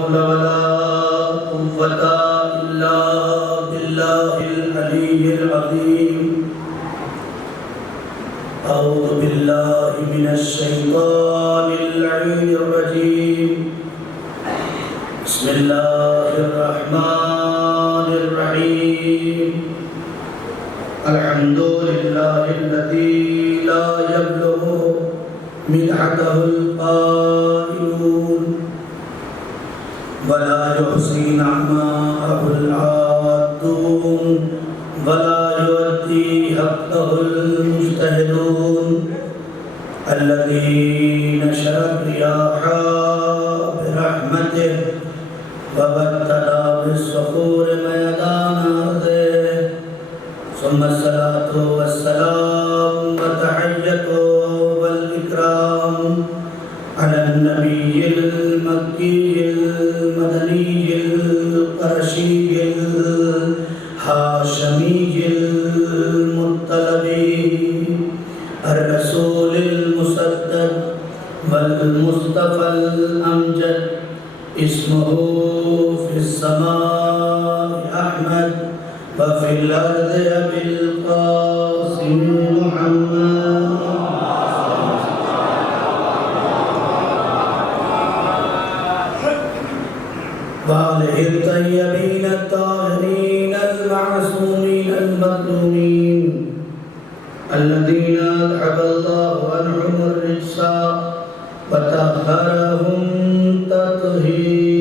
حول ولا قوة إلا بالله العلي العظيم أعوذ بالله من الشيطان اللعين الرجيم بسم الله الرحمن الرحيم الحمد لله الذي لا يبلغ مدحته القائلون ولا يحصي نعماءه العادون ولا يؤدي حقه المجتهدون الذي نشر الرياح برحمته وبدل بالصخور ميدان أرضه ثم الصلاة والسلام والتحية والإكرام على النبي المكي المدني القرشي الهاشمي المطلبي الرسول المسدد والمصطفى الأمجد اسمه في السماء أحمد وفي الأرض أبي القاسم محمد وآله الطيبين الطاهرين المعصومين المظلومين الذين أذهب الله عنهم الرجس وطهرهم تطهيرا.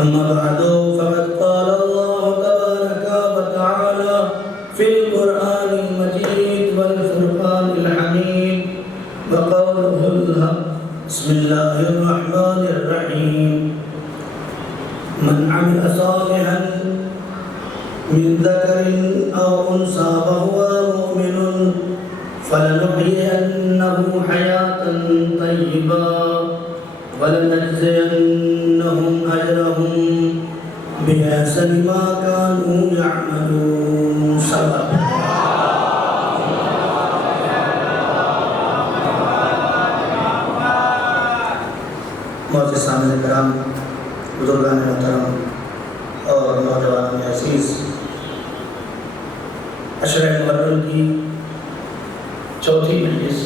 أما بعد فقد قال الله تبارك وتعالى في القرآن المجيد والفرقان الحميد وقوله الحق بسم الله الرحمن الرحيم من عمل صالحا من ذكر أو أنثى وهو مؤمن فلنحيينه حياة طيبة ولنجزينهم أجرهم بأحسن ما كانوا يعملون. صدق معزز سامعین کرام، بزرگان محترم اور نوجوانان عزیز، عشرہ محرم کی چوتھی مجلس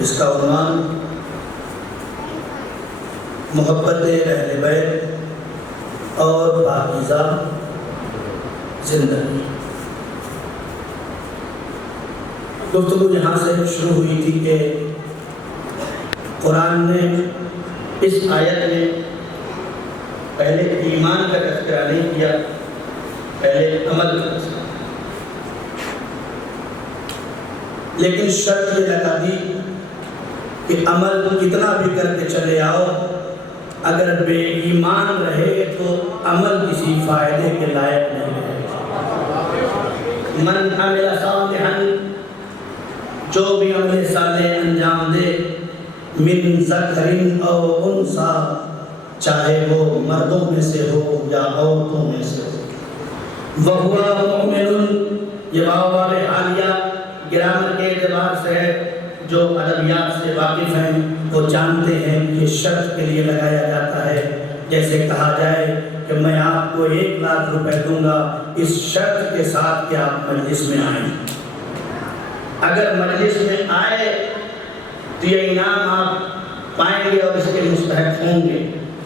جس کا عنوان محبت اہل بیت اور پاکیزہ زندگی. گفتگو یہاں سے شروع ہوئی تھی کہ قرآن نے اس آیت میں پہلے ایمان کا تذکرہ نہیں کیا، پہلے عمل کا تذکرہ، لیکن شرط یہ لگا دی کہ عمل کتنا بھی کر کے چلے آؤ، اگر بے ایمان رہے تو عمل کسی فائدے کے لائق نہیں رہے. من عمل صالحا، جو بھی عمل صالح انجام دے، من ذکر او انثی، چاہے وہ مردوں میں سے ہو یا عورتوں میں سے ہو، وہو مؤمن، یہ واو حالیہ گرامر کے اعتبار سے ہے، جو ادبیات سے واقف ہیں وہ جانتے ہیں کہ شرط کے لیے لگایا جاتا ہے. جیسے کہا جائے کہ میں آپ کو 1,00,000 روپے دوں گا اس شرط کے ساتھ کہ آپ مجلس میں آئیں. اگر مجلس میں آئے تو یہ انعام آپ پائیں گے اور اس کے مستحق ہوں گے،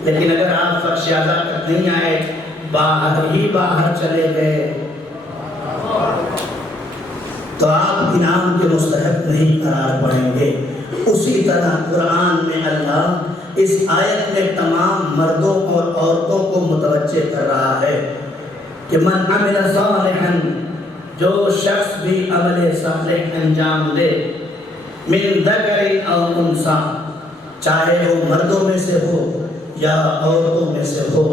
لیکن اگر آپ فرشیازہ تک نہیں آئے، باہر چلے گئے، تو آپ انعام کے مستحق نہیں قرار پائیں گے. اسی طرح قرآن میں اللہ اس آیت میں تمام مردوں اور عورتوں کو متوجہ کر رہا ہے کہ من عمل صالحا، جو شخص بھی عمل صالح انجام دے، من ذکر او انثی، چاہے وہ مردوں میں سے ہو یا عورتوں میں سے ہو،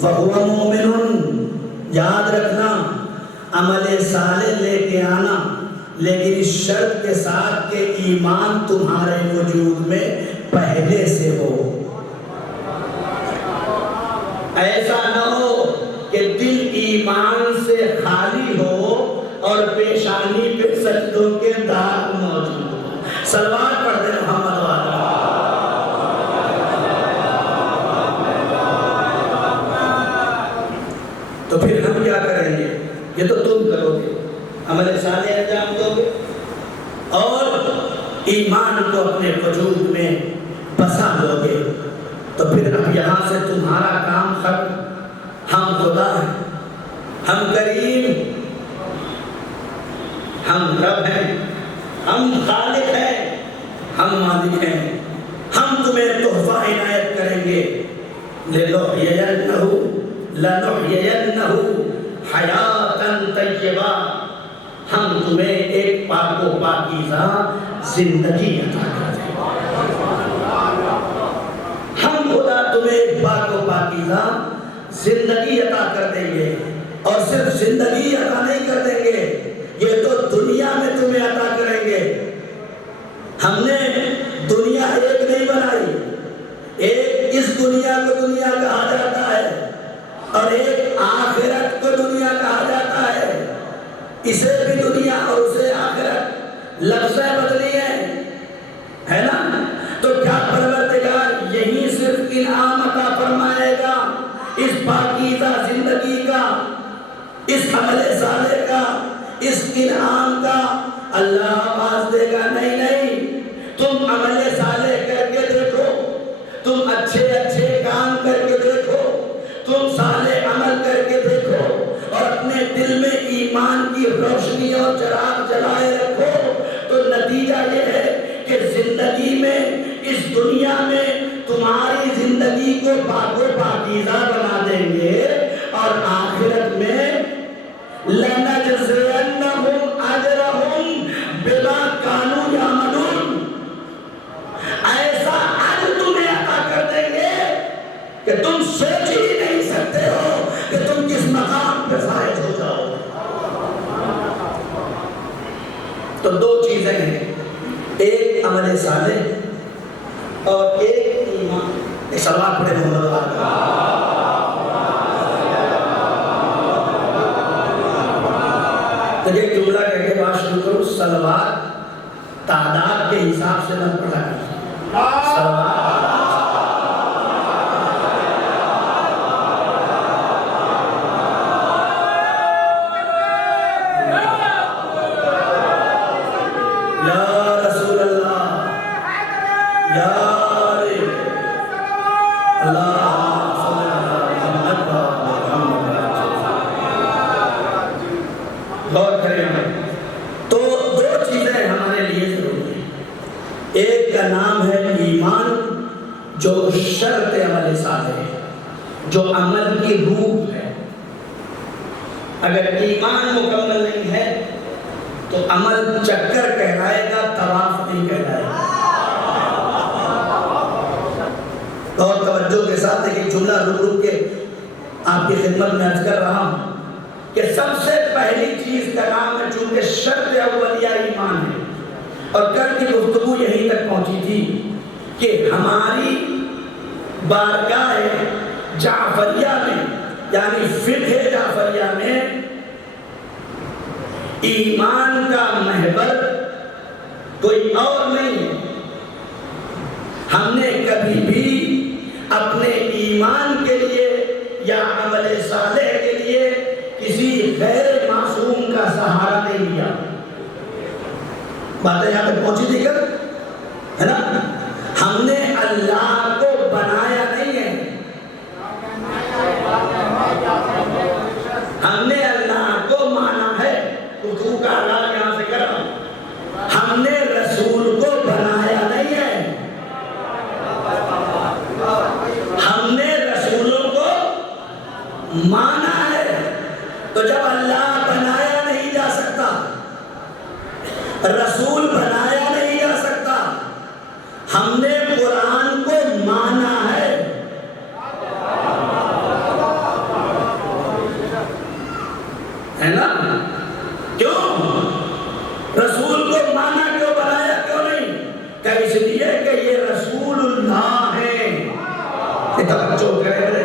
وہو مؤمن، یاد رکھنا عمل صالح لے کے آنا، لیکن اس شرط کے ساتھ کہ ایمان تمہارے وجود میں پہلے سے ہو. ایسا نہ ہو کہ دل ایمان سے خالی ہو اور پیشانی پہ سجدوں کے دار موجود ہوں۔ صلوات پڑھ دیں محمد والا۔ تو پھر ہم کیا کریں گے؟ یہ تو تم کرو گے، عمل صالح انجام دو گے اور ایمان کو اپنے وجود میں بسا دو گے۔ تو پھر اب یہاں سے تمہارا کام ختم۔ ہم خدا ہیں، ہم کریم، ہم رب ہیں، ہم خالق ہیں، ہم مالک ہیں۔ ہم تمہیں تحفہ عنایت کریں گے۔ لَنُحْيِيَنَّهُ حَيَاةً طَيِّبَةً، ہم تمہیں ایک پاک و پاکیزہ زندگی عطا کریں گے۔ ہم خدا تمہیں ایک پاک و پاکیزہ زندگی عطا کر دیں گے، اور صرف زندگی عطا نہیں کر دیں گے، یہ تو دنیا میں تمہیں عطا کریں گے۔ ہم نے دنیا ایک نہیں بنائی، ایک اس دنیا کو دنیا کہا جاتا ہے اور ایک آخرت کو دنیا کہا جاتا ہے۔ اسے بھی دنیا اور اسے آخرت لفظیں بدلی ہیں، ہے نا؟ تو کیا پروردگار یہی صرف انعام عطا فرمائے گا اس پاکیزہ زندگی کا، اس عمل صالح کا، اس انعام کا؟ اللہ آواز دے گا نہیں نہیں، تم عمل صالح کر کے دیکھو، تم اچھے اچھے کام کر کے دیکھو، تم صالح عمل کر کے دیکھو، اور اپنے دل میں ایمان کی روشنی اور چراغ جلائے رکھو، تو نتیجہ یہ ہے کہ زندگی میں، اس دنیا میں تمہاری زندگی کو پاک و پاکیزہ بنا دیں گے، اور آخرت میں لَنَجْزِيَنَّهُمْ أَجْرَهُمْ بِمَا كَانُوا يَعْمَلُونَ، ایسا اجر تمہیں عطا کر دیں گے کہ تم سوچ ہی نہیں سکتے ہو کہ تم کس مقام پہ فائز ہو جاؤ۔ تو دو چیزیں ہیں، ایک عمل صالح اور ایک ایمان۔ ایک صلوات پڑھے محمد والا۔ تو یہ جملہ کہہ کے بات شروع کرو، صلوات تعداد کے حساب سے نہ پڑھا کرو، صلوات جو عمل کی روح ہے۔ اگر ایمان مکمل نہیں ہے تو عمل چکر کہلائے گا، طواف نہیں کہلائے گا۔ اور توجہ کے ساتھ ایک جملہ رک رک کے آپ کی خدمت میں عرض کر رہا ہوں کہ سب سے پہلی چیز کا نام ہے، چونکہ شرط اولیہ ایمان ہے، اور کل کی گفتگو یہیں تک پہنچی تھی کہ ہماری بارگاہ جعفریہ میں، یعنی فقہ جعفریہ میں، ایمان کا محور کوئی اور نہیں ہے۔ ہم نے کبھی بھی اپنے ایمان کے لیے یا عمل صالح کے لیے کسی غیر معصوم کا سہارا نہیں لیا۔ باتیں یہاں تک پہنچی تھی کل، ہے نا؟ ہم نے اللہ کو بنایا نہیں ہے، ہم نے اللہ کو مانا ہے۔ اردو کا اللہ یہاں سے کر رہا ہوں، ہم نے رسول کو بنایا نہیں ہے، ہم نے رسولوں کو مانا ہے۔ تو جب اللہ بنایا نہیں جا سکتا، رسول بنایا نہیں جا سکتا، ہم نے قرآن کو مانا ہے۔ ہے نا؟ کیوں رسول کو مانا، کیوں بنایا، کیوں نہیں؟ کہ اس لیے کہ یہ رسول اللہ ہے۔ توجہ کرے،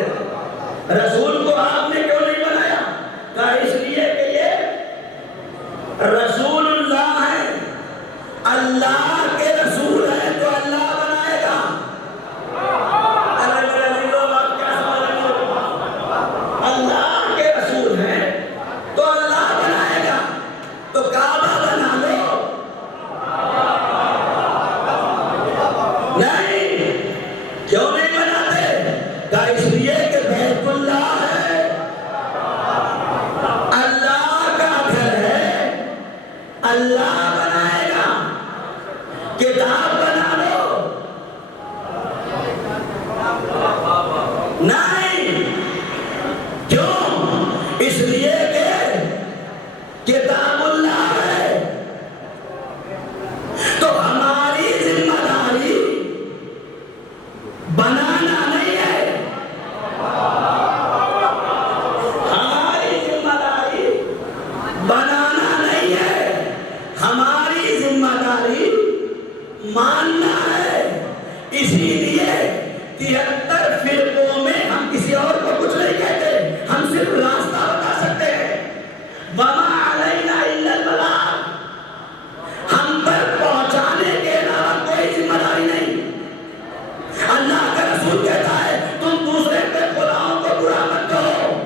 رسول کو آپ نے کیوں نہیں بنایا؟ کہ اس لیے کہ یہ رسول اللہ ہے۔ اللہ کے رسول ہیں تو اللہ بنائے گا. اللہ کے رسول ہیں تو اللہ بنائے گا. تو کعبہ بنا لو. نہیں، کیوں نہیں بناتے؟ کہا اس لیے کہ بیت اللہ ہے، اللہ کا گھر ہے، اللہ بنائے گا. کتاب بنا لو. نہیں، کیوں؟ اس لیے کہ کتاب اللہ ہے. تو ہماری ذمہ داری بنانا نہیں ہے، ہماری ذمہ داری بنانا نہیں ہے، ہماری ذمہ داری ماننا ہے. اسی لیے 73 فرقوں میں ہم کسی اور کو کچھ نہیں کہتے، ہم صرف راستہ بتا سکتے ہیں. وما علینا الا البلاغ، ہم پر پہنچانے کے علاوہ کوئی ذمہ داری نہیں. اللہ کا رسول کہتا ہے تم دوسرے کے خداؤں کو برا مت کہو،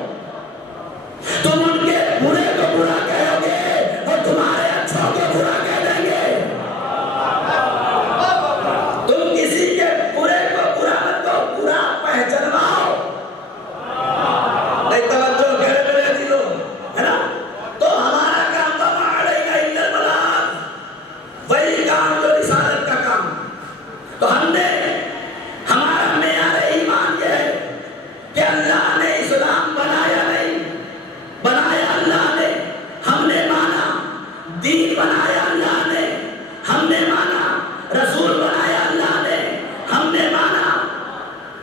تم ان کے برے کو برا کہو گے اور تمہارے اچھوں کو برا کہہ دیں گے. تم کسی کے برے کو برا مت کہو، برا پہچنواؤ. نہیں توجہ کرے میرے دلوں، ہے نا؟ تو ہمارا کام وما علینا الا البلاغ، وہی کام جو رسالت کا کام. تو ہم نے ہمارا معیار ایمان یہ ہے کہ اللہ نے اسلام بنایا نہیں، بنایا اللہ نے، ہم نے مانا. دین بنایا اللہ نے، ہم نے مانا. رسول بنایا اللہ نے، ہم نے مانا.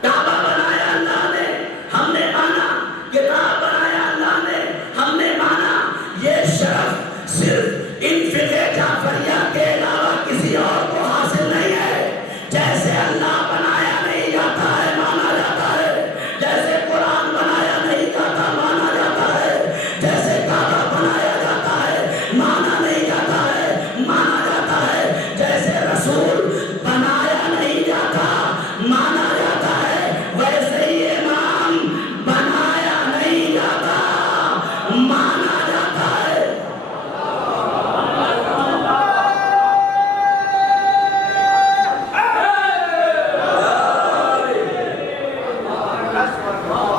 کعبہ بنایا اللہ نے، ہم نے مانا. کتاب بنایا اللہ نے، ہم نے مانا. یہ شرف صرف ان فقہ جعفریہ کے علاوہ کسی اور کو حاصل نہیں ہے. جیسے اللہ بنایا نہیں جاتا ہے مانا جاتا ہے، جیسے قرآن بنایا نہیں جاتا مانا جاتا ہے، جیسے کعبہ بنایا جاتا ہے مانا نہیں جاتا ہے، مانا جاتا ہے. جیسے رسول بنایا نہیں جاتا مانا جاتا ہے، ویسے ہی امام بنایا نہیں جاتا مانا جاتا ہے.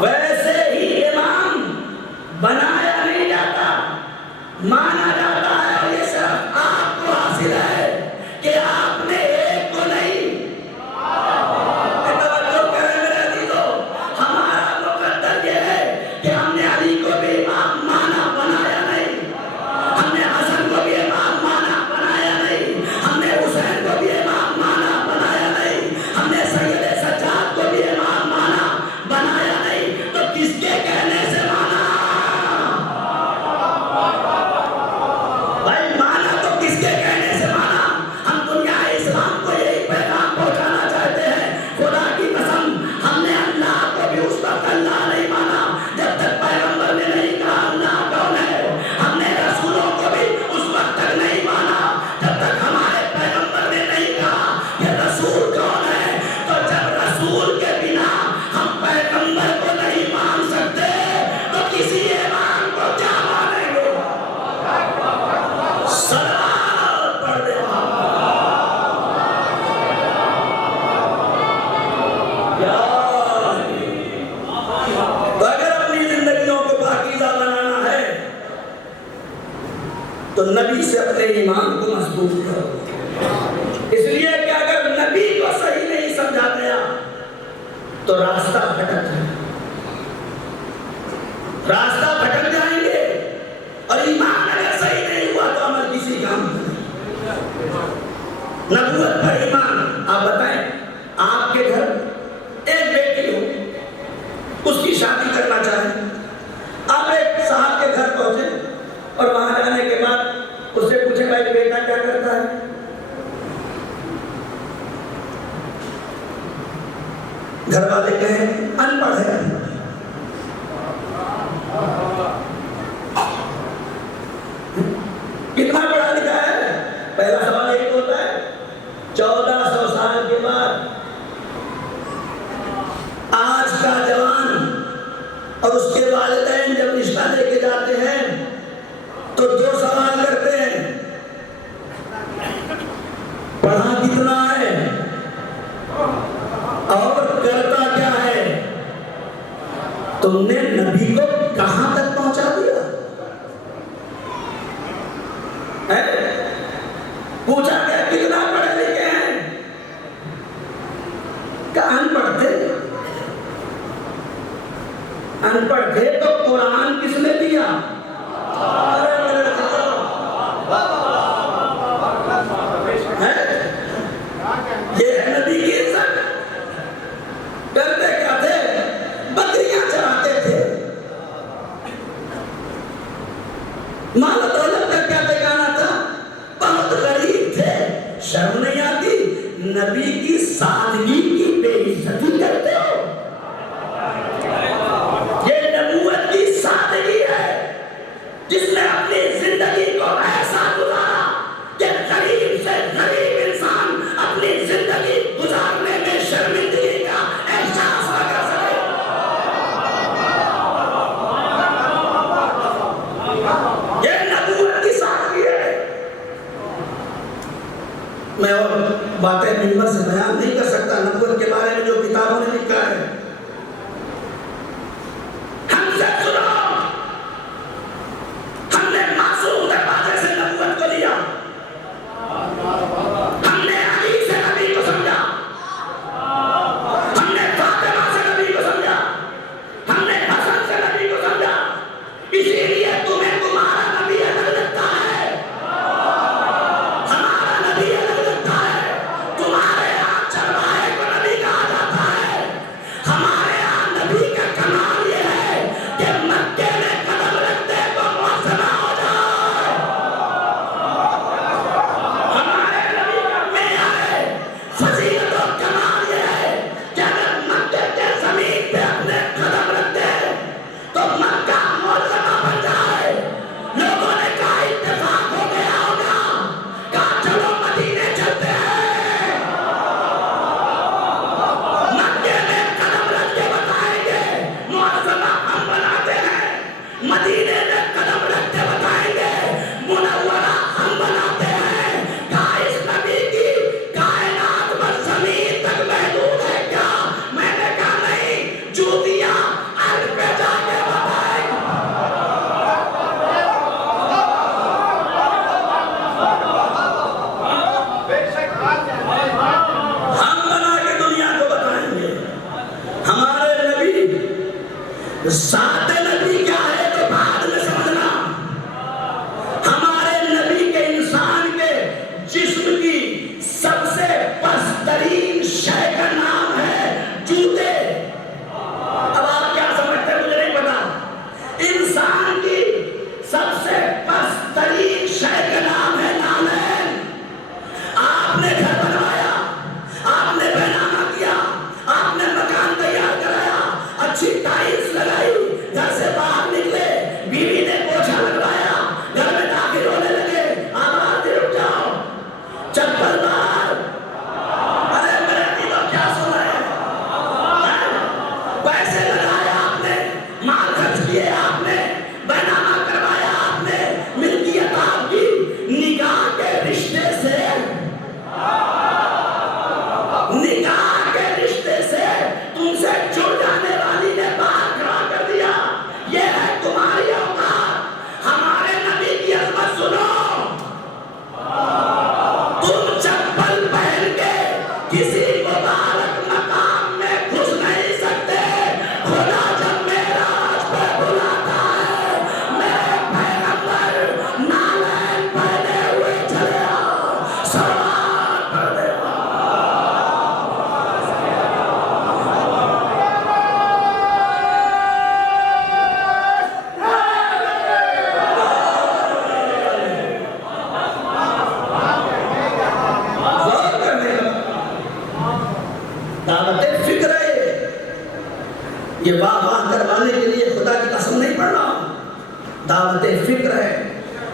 ویسے ہی امام بنایا نہیں جاتا مانا جاتا ہے. اور یہ صرف آپ کو حاصل ہے کہ آپ نے ایک کو نہیں. توجہ کریں میرے عزیزو، ہمارا مقدر یہ ہے کہ ہم نے علی کو بھی امام مانا، بنایا نہیں. ہم نے حسن کو بھی امام مانا، بنایا نہیں. ہم نے حسین کو بھی امام مانا، بنایا نہیں. ہم نے سید سجاد کو بھی امام مانا، بنایا نہیں. تو کس کے کہنے سے مانا؟ بھائی مانا تو کس کے کہنے سے مانا؟ ہم دنیا اسلام کو یہی پیغام پہنچانا چاہتے ہیں. خدا کی قسم ہم نے اللہ کو بھی اس وقت اللہ نہیں مانا جب تک پیغمبر نے نہیں کہا اللہ کون ہے. ہم نے رسولوں کو بھی اس وقت تک نہیں مانا جب تک ہمارے پیغمبر نے نہیں کہا کہ رسول کون ہے. تو جب رسول کے بنا ہم پیغمبر کو نہیں مان سکتے تو کسی ایمان کو کیا مانیں گے؟ صلوات پڑھ دے. تو اگر اپنی زندگیوں کو پاکیزہ بنانا ہے تو نبی سے اپنے ایمان کو مضبوط کرو. اس لیے کہ اگر نبی کو صحیح نہیں سمجھا گیا تو راستہ بھٹک جائے، راستہ بھٹک جائیں گے. اور ایمان اگر صحیح نہیں ہوا تو عمل کسی کام کا نہیں. نبوت پر ایمان. آپ بتائیں آپ کے گھر ایک بیٹی ہو، اس کی شادی کرنا چاہیں، آپ ایک صاحب کے گھر پہنچے اور وہاں جانے کے بعد اس سے پوچھے بھائی بیٹا کیا کرتا ہے؟ گھر والے کہیں ان پڑھ ہے. کتنا پڑھا لکھا ہے؟ پہلا سوال ایک ہوتا ہے لوگ دو سوال کرتے ہیں، پڑھا کتنا ہے اور کرتا کیا ہے؟ تم نے نبی کو کہاں تک پہنچا دیا؟ پوچھا کہ کتنا پڑھے لکھے ہیں؟ کہ ان پڑھ تھے؟ ان پڑھ تھے تو قرآن کس نے دیا؟ یہ ہے نبی کی عزت۔ کرتے کیا تھے؟ بکریاں چراتے تھے۔ مال و دولت کا کیا ٹھکانا تھا؟ بہت غریب تھے۔ شرم نہیں آتی؟ نبی کی سادگی کی بے عزتی کرتے ہو۔ یہ نبوت کی سادگی ہے جس نے اپنی زندگی کو ایسا گزارا کہ غریب سے غریب انسان اپنی زندگی گزارنے میں شرمندگی کا احساس نہ کر سکے۔ یہ نبوت کی سادگی ہے۔ میں اور باتیں منبر سے بیان نہیں کر سکتا نبوت کے بارے میں جو کتابوں نے لکھا ہے۔ ہم سے سنو، ہم نے معصوم دروازے سے نبوت کو لیا، ہم نے علی سے نبی کو سمجھا، ہم نے فاطمہ سے نبی کو سمجھا، ہم نے حسن سے نبی کو سمجھا۔ اسی لیے تمہیں تمہارا نبی الگ لگتا ہے، ہمارا نبی الگ لگتا ہے۔ تمہارے یہاں چرواہے کو نبی کہا جاتا ہے، ہمارے یہاں نبی کا کمال یہ ہے کہ مکے میں قدم رکھتے تو معصوم ہو جائے۔ ہمارے نبی کا معیار فضیلت و کمال یہ ہے کہ اگر مکے کے زمین پہ اپنے قدم رکھتے تو مکہ معظمہ بن جائے۔ لوگوں نے کہا اتفاق ہو گیا ہوگا، کہا چلو مدینے چلتے ہیں۔ مکے میں قدم رکھ کے بتائیں گے معظمہ ہم بناتے ہیں، مدینے میں قدم رکھ کے بتائیں گے منورہ ہم بناتے ہیں۔ کہا اس نبی کی کائنات پر زمین تک محدود ہے کیا؟ میں نے کہا نہیں، جوتیاں عرب پہ جا کے بتائیں گے۔ ہم بنا کے دنیا کو بتائیں گے۔ ہمارے نبی، ذات نبی کیا ہے تو بعد میں سمجھنا۔ ہمارے نبی کے انسان کے جسم کی سب سے پست ترین شے کا نام ہے جوتے۔ اب آپ کیا سمجھتے ہیں مجھے نہیں پتا۔ انسان کی سب سے پست ترین شے کا نام ہے نالین۔ آپ نے گھر بنوایا، آپ نے بینامہ کیا، آپ نے مکان تیار کرایا، اچھی ٹائلس لگائی، گھر سے باہر نکلے، بیوی نے پوچھا لگوایا، گھر میں داخل ہونے لگے، آواز دے رک جاؤ، چپل باہر۔ ارے میرے دلوں کیا سن رہے ہیں؟ پیسے لگائے آپ نے، مال خرچ کیے آپ نے، بینامہ کروایا آپ نے، ملکیت آپ کی نکاح کے رشتے سے، نکاح کے رشتے سے تم سے جڑ جانے والی نے باہر کھڑا کر دیا۔ یہ ہے تمہاری اوقات۔ ہمارے نبی کی عظمت سنو۔ تم چپل پہن کے کسی مبارک مقام میں گھس نہیں سکتے۔ خدا جب معراج پہ بلاتا ہے، میرے پیغمبر نالین پہنے ہوئے چلے آؤ، سلوات پڑھ دے۔ غور کرنے کا دعوت فکر ہے۔ یہ واہ واہ کروانے کے لیے خدا کی قسم نہیں پڑھ رہا ہوں، دعوت فکر ہے۔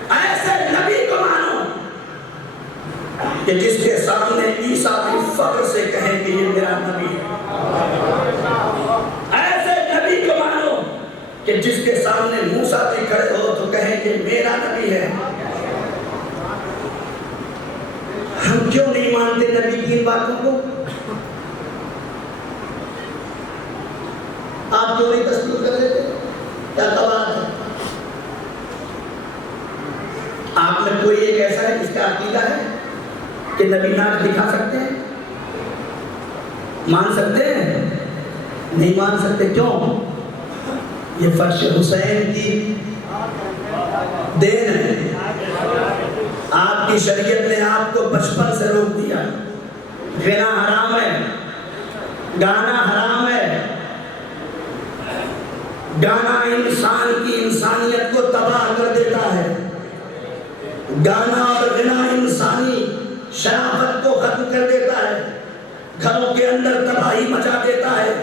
ایسے نبی کو مانو کہ جس کے سامنے عیسیٰ بھی فخر سے کہیں کہ یہ میرا نبی ہے۔ ایسے نبی کو مانو کہ جس کے سامنے موسیٰ بھی کھڑے ہو تو کہیں یہ میرا نبی ہے. ہم کیوں نہیں مانتے نبی کی ان باتوں کو؟ آپ کیوں نہیں تصدیق کر لیتے؟ کیا بات ہے؟ آپ میں کوئی ایک ایسا ہے جس کا عقیدہ ہے کہ نبی ناچ دکھا سکتے ہیں؟ مان سکتے ہیں؟ نہیں مان سکتے. کیوں؟ یہ فرش حسین کی دین ہے. آپ کی شریعت نے آپ کو بچپن سے روک دیا. غنا حرام ہے، گانا حرام ہے. گانا انسان کی انسانیت کو تباہ کر دیتا ہے. گانا اور غنا انسانی شرافت کو ختم کر دیتا ہے. گھروں کے اندر تباہی مچا دیتا ہے.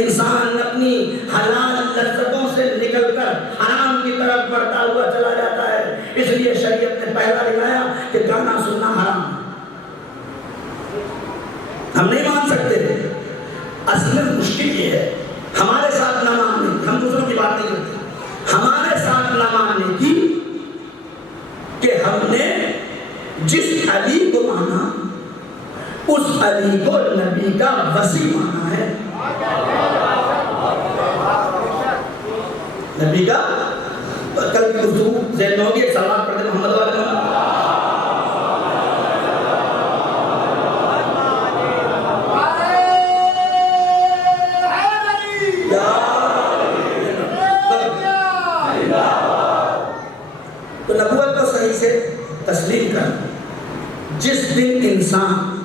انسان اپنی حلال لذتوں سے نکل کر حرام کی طرف بڑھتا ہوا چلا جاتا ہے. اس لیے شریعت نے پہلا دکھایا کہ گانا سننا حرام. ہم نہیں مان سکتے. اصل میں مشکل یہ ہے ہمارے ساتھ نہ ماننے کی. ہم دوسروں کی بات نہیں کرتے. ہمارے ساتھ نہ ماننے کی کہ ہم نے جس علی کو مانا اس علی کو نبی کا وصی مانا ہے. نبی کا کل کی گفتگو ذہن ہوگی. ایک سوال پڑھتے محمد والے تو نبوت کو صحیح سے تسلیم کر. جس دن انسان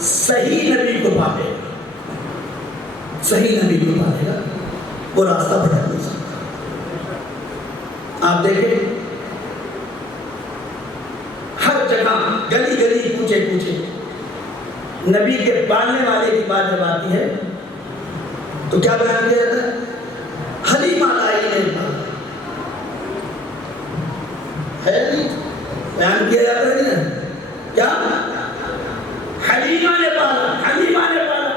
صحیح نبی کو پائے گا، صحیح نبی کو پائے گا، وہ راستہ بھٹک نہیں سکتا. آپ دیکھیں ہر جگہ گلی گلی کوچے کوچے نبی کے پالنے والے کی بات جب آتی ہے تو کیا بیان کیا جاتا ہے؟ حلیمہ لائی نے پالا ہے. بیان کیا جاتا ہے نا کیا؟ حلیمہ نے پالا، حلیمہ نے پالا.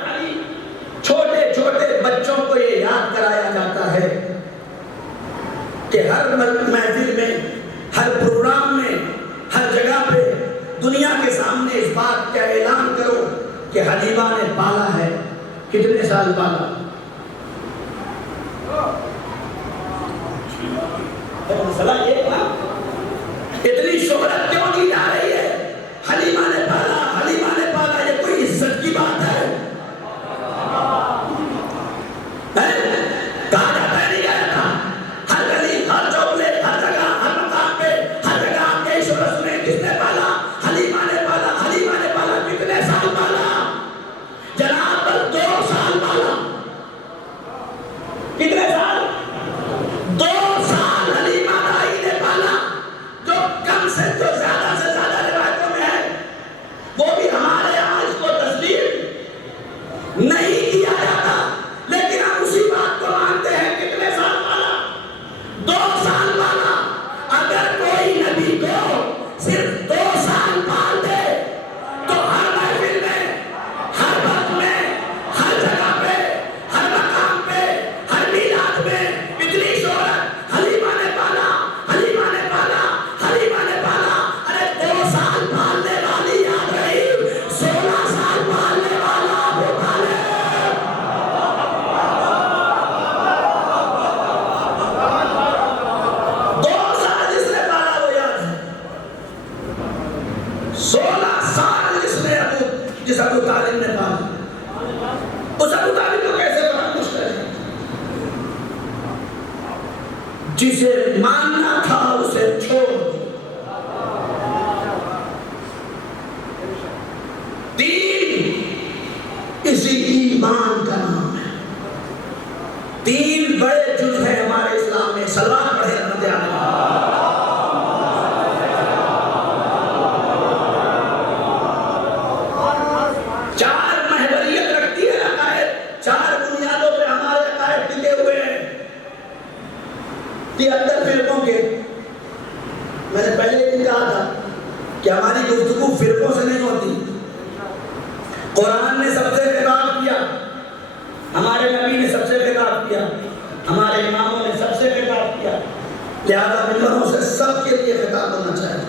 چھوٹے چھوٹے بچوں کو یہ یاد کرایا جاتا ہے کہ ہر محفل میں، ہر پروگرام میں، ہر جگہ پہ دنیا کے سامنے اس بات کا اعلان کرو کہ حلیمہ نے پالا ہے. کتنے سال پالا؟ مسئلہ یہ نا اتنی شہرت کیوں دی جا رہی ہے؟ حلیمہ نے پالا، حلیمہ نے پالا. یہ کوئی عزت کی بات ہے؟ کہا جاتا ہے نہیں گیا تھا. ہر گلی، ہر چوکلے، ہر جگہ، ہر مقام پہ، ہر جگہ آپ کے شہرت سنیں. کس نے پالا؟ حلیمہ نے پالا، حلیمہ نے پالا. کتنے سال پالا؟ جناب 2 سال پالا. کتنے سال؟ 2 سال حلیمہ دائی نے پالا. جو کم سے جو زیادہ سے زیادہ روایتوں میں ہے وہ بھی ہمارے یہاں اس کو تسلیم نہیں کیا جاتا. لیکن ہم اسی بات کو مانتے ہیں. کتنے سال پالا؟ 2 سال پالا. اگر کوئی نبی کو صرف 2 سال پال دے تو ہر محفل میں، ہر وقت میں، ہر جگہ پہ، ہر مقام پہ، ہر میلاد میں اتنی شہرت حلیمہ نے پالا، حلیمہ نے پالا، حلیمہ نے پالا. ارے 2 سال پالنے والی یاد رہی، 16 سال پالنے والا ابو طالب. 16 سال جس ابو طالب نے پالا. اس ابو طالب کو کیسے فراموش کریں؟ جسے ماننا تھا اسے چھوڑ دین. اسی ایمان کا نام ہے. 3 بڑے جز ہیں ہمارے اسلام میں. سلوات پڑھے رحمت عالم. میں نے پہلے ہی کہا تھا کہ ہماری گفتگو فرقوں سے نہیں ہوتی. قرآن نے سب سے خطاب کیا، ہمارے نبی نے سب سے خطاب کیا، ہمارے اماموں نے سب سے خطاب کیا. لہذا ممبروں سے کے لیے خطاب ہونا چاہیے.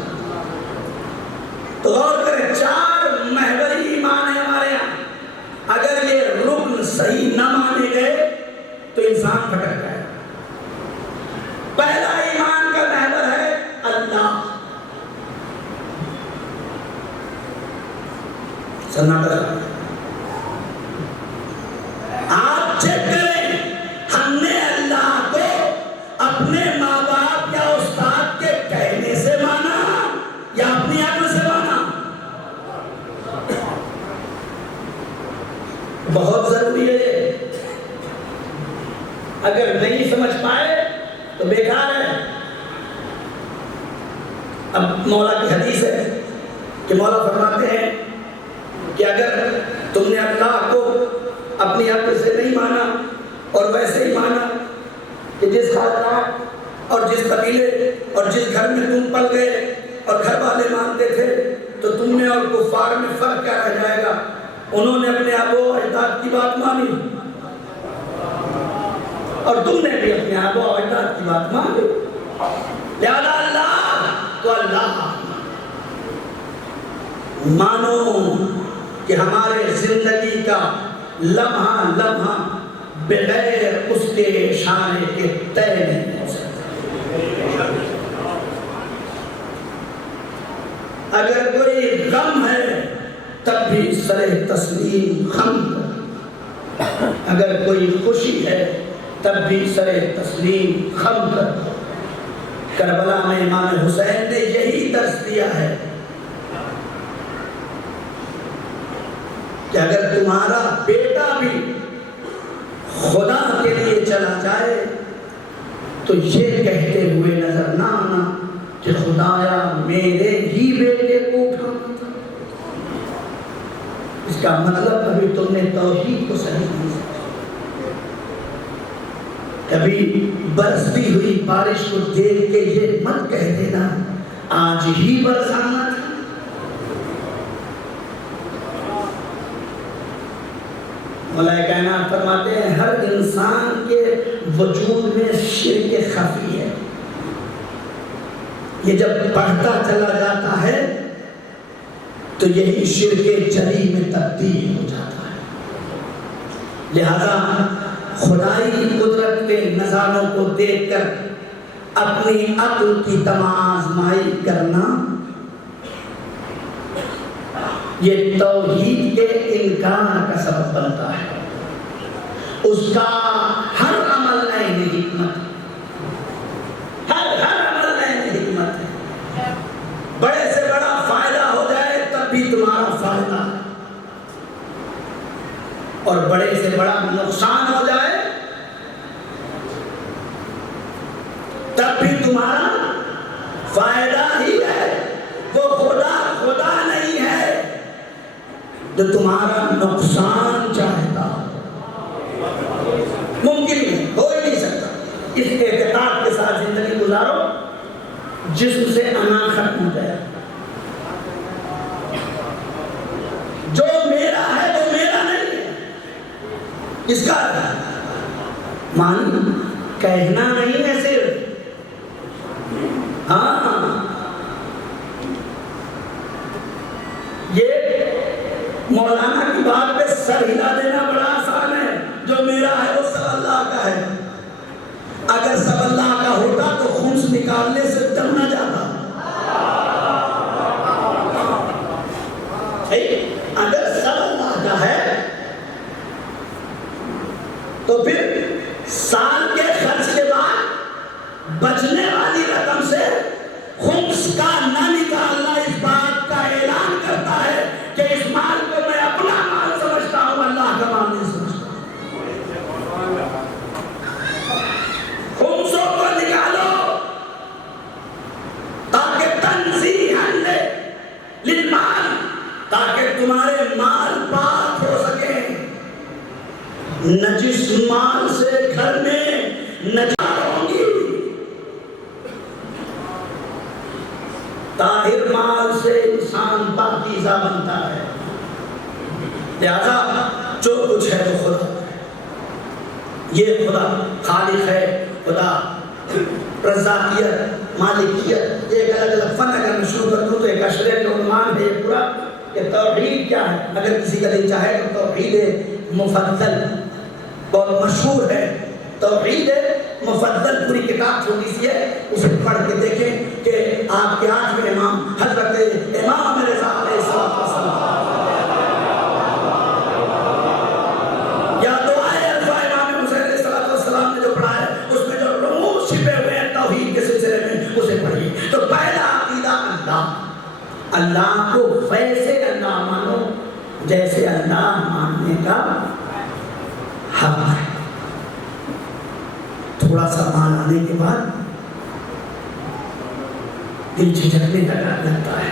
تو غور کریں 4 محوری ایمان ہے ہمارے یہاں. اگر یہ رکن صحیح نہ مانے گئے تو انسان بھٹک جائے. پہلا ایمان کا محور ہے اللہ. آپ چیک کریں ہم نے اللہ کو اپنے ماں باپ یا استاد کے کہنے سے مانا یا اپنی عقل سے مانا. بہت ضروری ہے. اگر نہیں سمجھ پائے تو بیکار ہے. اب مولا کی حدیث ہے کہ مولا فرماتے ہیں کہ اگر تم نے اللہ کو اپنی عقل سے نہیں مانا اور ویسے ہی مانا کہ جس خاندان اور جس قبیلے اور جس گھر میں تم پل گئے اور گھر والے مانتے تھے تو تم میں اور کفار میں فرق کیا رہ جائے گا. انہوں نے اپنے آبا و اجداد کی بات مانی اور تم نے بھی اپنے آبا و اجداد کی بات مانی. لہذا اللہ تو اللہ مانو کہ ہمارے زندگی کا لمحہ لمحہ بغیر اس کے اشارے کے طے نہیں ہو سکتا. اگر کوئی غم ہے تب بھی سر تسلیم خم کر. اگر کوئی خوشی ہے تب بھی سر تسلیم خم کر. کربلا میں امام حسین نے یہی درس دیا ہے کہ اگر تمہارا بیٹا بھی خدا کے لیے چلا جائے تو یہ کہتے ہوئے نظر نہ آنا کہ خدایا میرے ہی بیٹے کو اٹھانا تھا. اس کا مطلب ابھی تم نے توحید کو صحیح نہیں سمجھا. کبھی برستی ہوئی بارش کو دیکھ کے یہ مت کہہ دینا آج ہی برسانا تھا. مولا کائنات فرماتے ہیں ہر انسان کے وجود میں شرک خفی ہے. یہ جب بڑھتا چلا جاتا ہے تو یہی شرک جلی میں تبدیل ہو جاتا ہے. لہذا خدائی قدرت کے نظاروں کو دیکھ کر اپنی عقل کی تمازمائی کرنا یہ توحید کے انکار کا سبب بنتا ہے. اس کا ہر عمل نئی حکمت ہے. ہر عمل نئی حکمت ہے. بڑے سے بڑا فائدہ ہو جائے تب بھی تمہارا فائدہ ہے اور بڑے سے بڑا نقصان ہو جائے تب بھی تمہارا فائدہ ہی ہے. وہ خدا نہیں ہے جو تمہارا نقصان چاہتا. ممکن نہیں, ہو ہی نہیں سکتا. اس اعتقاد کے ساتھ زندگی گزارو جسم سے انا ختم ہو جائے. جو میرا ہے وہ میرا نہیں ہے. اس کا معنی کہنا نہیں ہے صرف. ہاں یہ مولانا کی بات پہ سر ہلا دینا بڑا آسان ہے. جو میرا ہے وہ سب اللہ کا ہے. اگر سب اللہ کا ہوتا تو خمس نکالنے سے دم نہ جاتا. اگر سب اللہ کا ہے تو پھر سال کے خرچ کے بعد بچنے والی رقم سے خمس کا نہ نکالنا اس بات کا اعلان کرتا ہے کہ اس مال کو میں اپنا مال سمجھتا ہوں, اللہ کا مال نہیں سمجھتا. خمسوں کو نکالو تاکہ تنزیہاً للمال, تاکہ تمہارے مال پاک ہو سکیں. نجس مال سے گھر میں نجات ہوگی. طاہر مال سے انسان پاکیزہ بنتا ہے. لہذا جو کچھ ہے وہ خدا ہے. یہ خدا خالق ہے, خدا رزاقیت مالکیت، یہ ایک الگ الگ فن اگر میں شروع کر دوں تو ایک اشرے کا عنوان ہے یہ پورا کہ توحید کیا ہے. اگر کسی کا دل چاہے تو توحید مفضل بہت مشہور ہے. توحید مفضل پوری کتاب چھوٹی سی ہے، اسے پڑھ کے دیکھیں کہ آپ کے 8ویں امام حضرت امام رضا علیہ السلام یا دعائے الفا امام حسین علیہ السلام نے جو پڑھا ہے اس میں جو رموز چھپے ہوئے ہیں توحید کے سلسلے میں اسے پڑھیے. تو پہلا عقیدہ اللہ کو ویسے اللہ مانو جیسے اللہ ماننے کا حق ہے. تھوڑا سا مان آنے کے بعد دل جھجکنے لگتا ہے،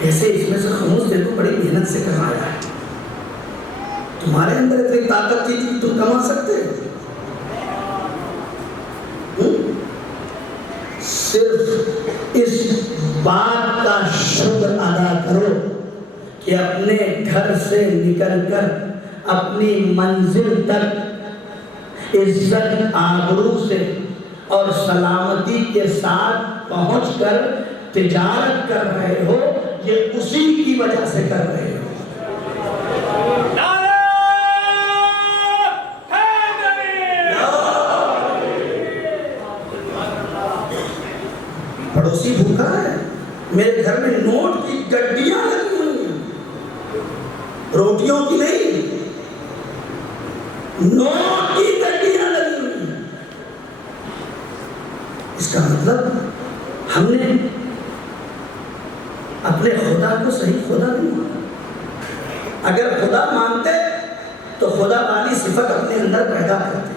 کیسے اس میں سے خموس دیکھو بڑی محنت سے کمایا ہے. تمہارے اندر اتنی طاقت تھی تم کما سکتے ہو. صرف اس بات کا شکر ادا کرو کہ اپنے گھر سے نکل کر اپنی منزل تک عزت آبرو سے اور سلامتی کے ساتھ پہنچ کر تجارت کر رہے ہو، یہ اسی کی وجہ سے کر رہے ہو. پڑوسی بھوکا ہے، میرے گھر میں نوٹ کی گڈیاں لگی ہوئی ہیں، روٹیوں کی نہیں، نوٹ کی گڈیاں لگی ہوئی ہیں. اس کا مطلب ہم نے اپنے خدا کو صحیح خدا نہیں مانا. اگر خدا مانتے تو خدا والی صفت اپنے اندر پیدا کرتے.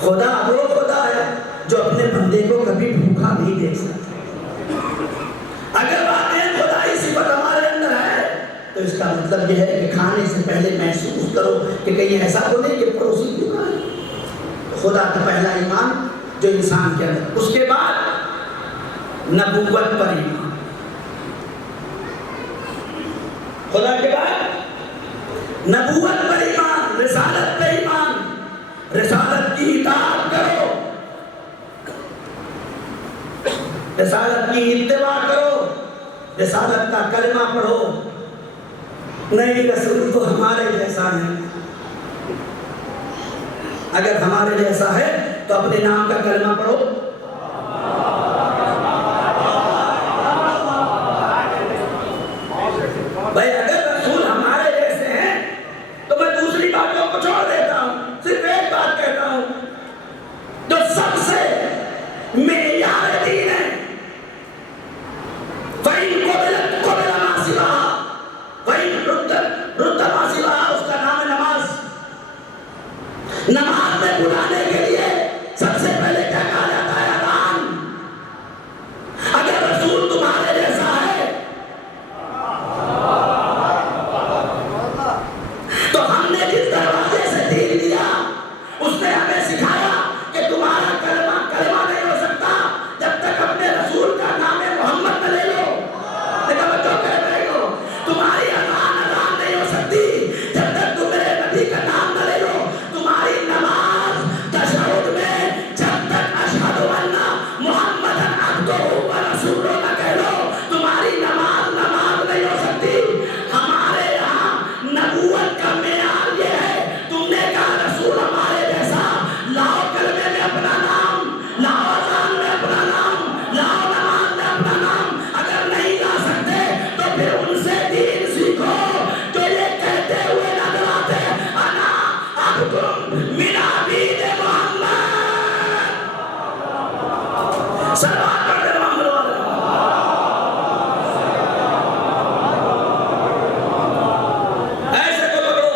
خدا وہ خدا ہے جو اپنے بندے کو کبھی بھوکا نہیں دیکھ سکتا. اگر واقعی خدائی صفت ہمارے اندر ہے تو اس کا مطلب یہ ہے کہ کھانے سے پہلے محسوس کرو کہ کہیں ایسا ہو نہیں کہ پڑوسی بھوکا ہے. خدا کا پہلا ایمان جو انسان کے اندر. اس کے بعد نبوت پر ایمان. خدا کے بعد نبوت پر ایمان، رسالت پر ایمان. رسالت کی اطاعت کرو، رسالت کی اتباع کرو، رسالت کا کلمہ پڑھو. نہیں رسول تو ہمارے جیسا ہے. اگر ہمارے جیسا ہے تو اپنے نام کا کلمہ پڑھو. بھائی اگر رسول ہمارے جیسے ہیں تو میں دوسری باتوں کو چھوڑ دیتا ہوں، صرف ایک بات کہتا ہوں جو سب سے معیار دین ہے. وَإِن قُبِلَ مَا سِوَاهَا وَإِن رُدَّ مَا سِوَاهَا، اس کا نام ہے نماز. نماز میں بلانے کے لیے سب سے پہلے کیا کہا جاتا ہے؟ اذان. اگر رسول تمہارے جیسا ہے تو ہم نے جس دروازے سے دین دیا اس نے ہمیں سکھایا کہ تمہارا کلمہ نہیں ہو سکتا جب تک اپنے رسول کا نام محمد نہ لے لو. تمہاری اذان نہیں ہو سکتی جب تک تم میرے نبی کا نام نہ لے لو. تمہاری نماز تشہد میں جب تک اشہد ان محمد عبدہ و رسولہ نہ کہہ لو تمہاری نماز نہیں ہو سکتی. ہمارے یہاں نبوت کا معیار یہ ہے، تم نے کہا رسول ہمارے جیسا، لاؤ کلمے میں اپنا نام، لاؤ اذان میں اپنا نام، لاؤ نماز میں اپنا نام. اگر نہیں لا سکتے تو پھر ان سے دین سیکھو جو یہ کہتے ہوئے نظر آتے انا عبد من عبید محمد. سلوات پڑھتے محمد والے. ایسے کو پکڑو،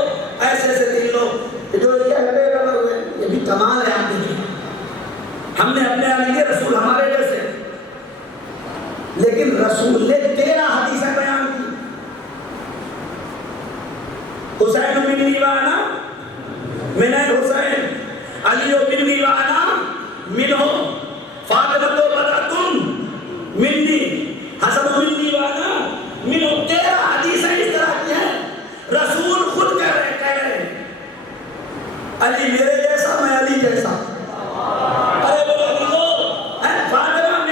ایسے ایسے دین لو. جو یہ ہٹے رہے ہوئے یہ بھی کمال ہے. آپ دیکھیں ہم نے اپنے علی رسول ہمارے جیسے، لیکن رسول نے 13 حدیثیں بیان کی. حسین منی وانا من الحسین، علی منی وانا منہ، فاطمہ بدرۃ منی، حسن منی وانا منہ. 13 حدیثیں اس طرح کی ہیں. رسول خود کہہ رہے ہیں علی میرے جیسا، میں علی جیسا. ارے بولو فاطمہ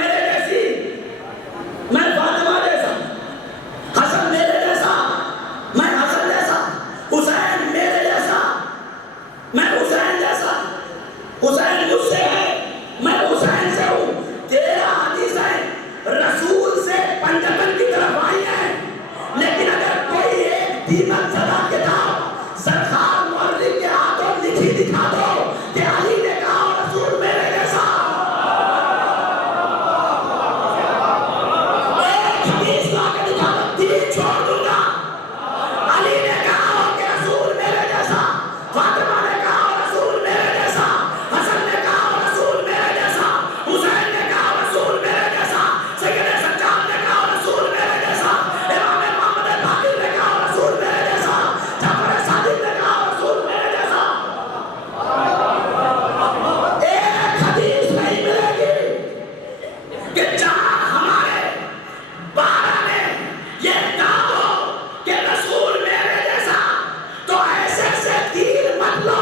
دیمک زدہ کتاب زرخار مورخ کے ہاتھوں لکھی دکھا دو کہ علی نے کہا رسول میرے جیسا. ایک حدیث لا کے دکھا دو, دین چھوڑ دوں گا. علی نے کہا کہ رسول میرے جیسا, فاطمہ نے کہا رسول میرے جیسا, حسن نے کہا رسول میرے جیسا, حسین نے کہا رسول میرے جیسا, سید سجاد نے کہا رسول میرے جیسا, امام محمد باقر نے کہا رسول میرے جیسا, جعفر صادق نے کہا رسول میرے جیسا. ایک حدیث نہیں ملے گی کہ جہاں ہمارے بارہ نے یہ کہا ہو کہ رسول میرے جیسا, تو ایسے سے تیر مت لو.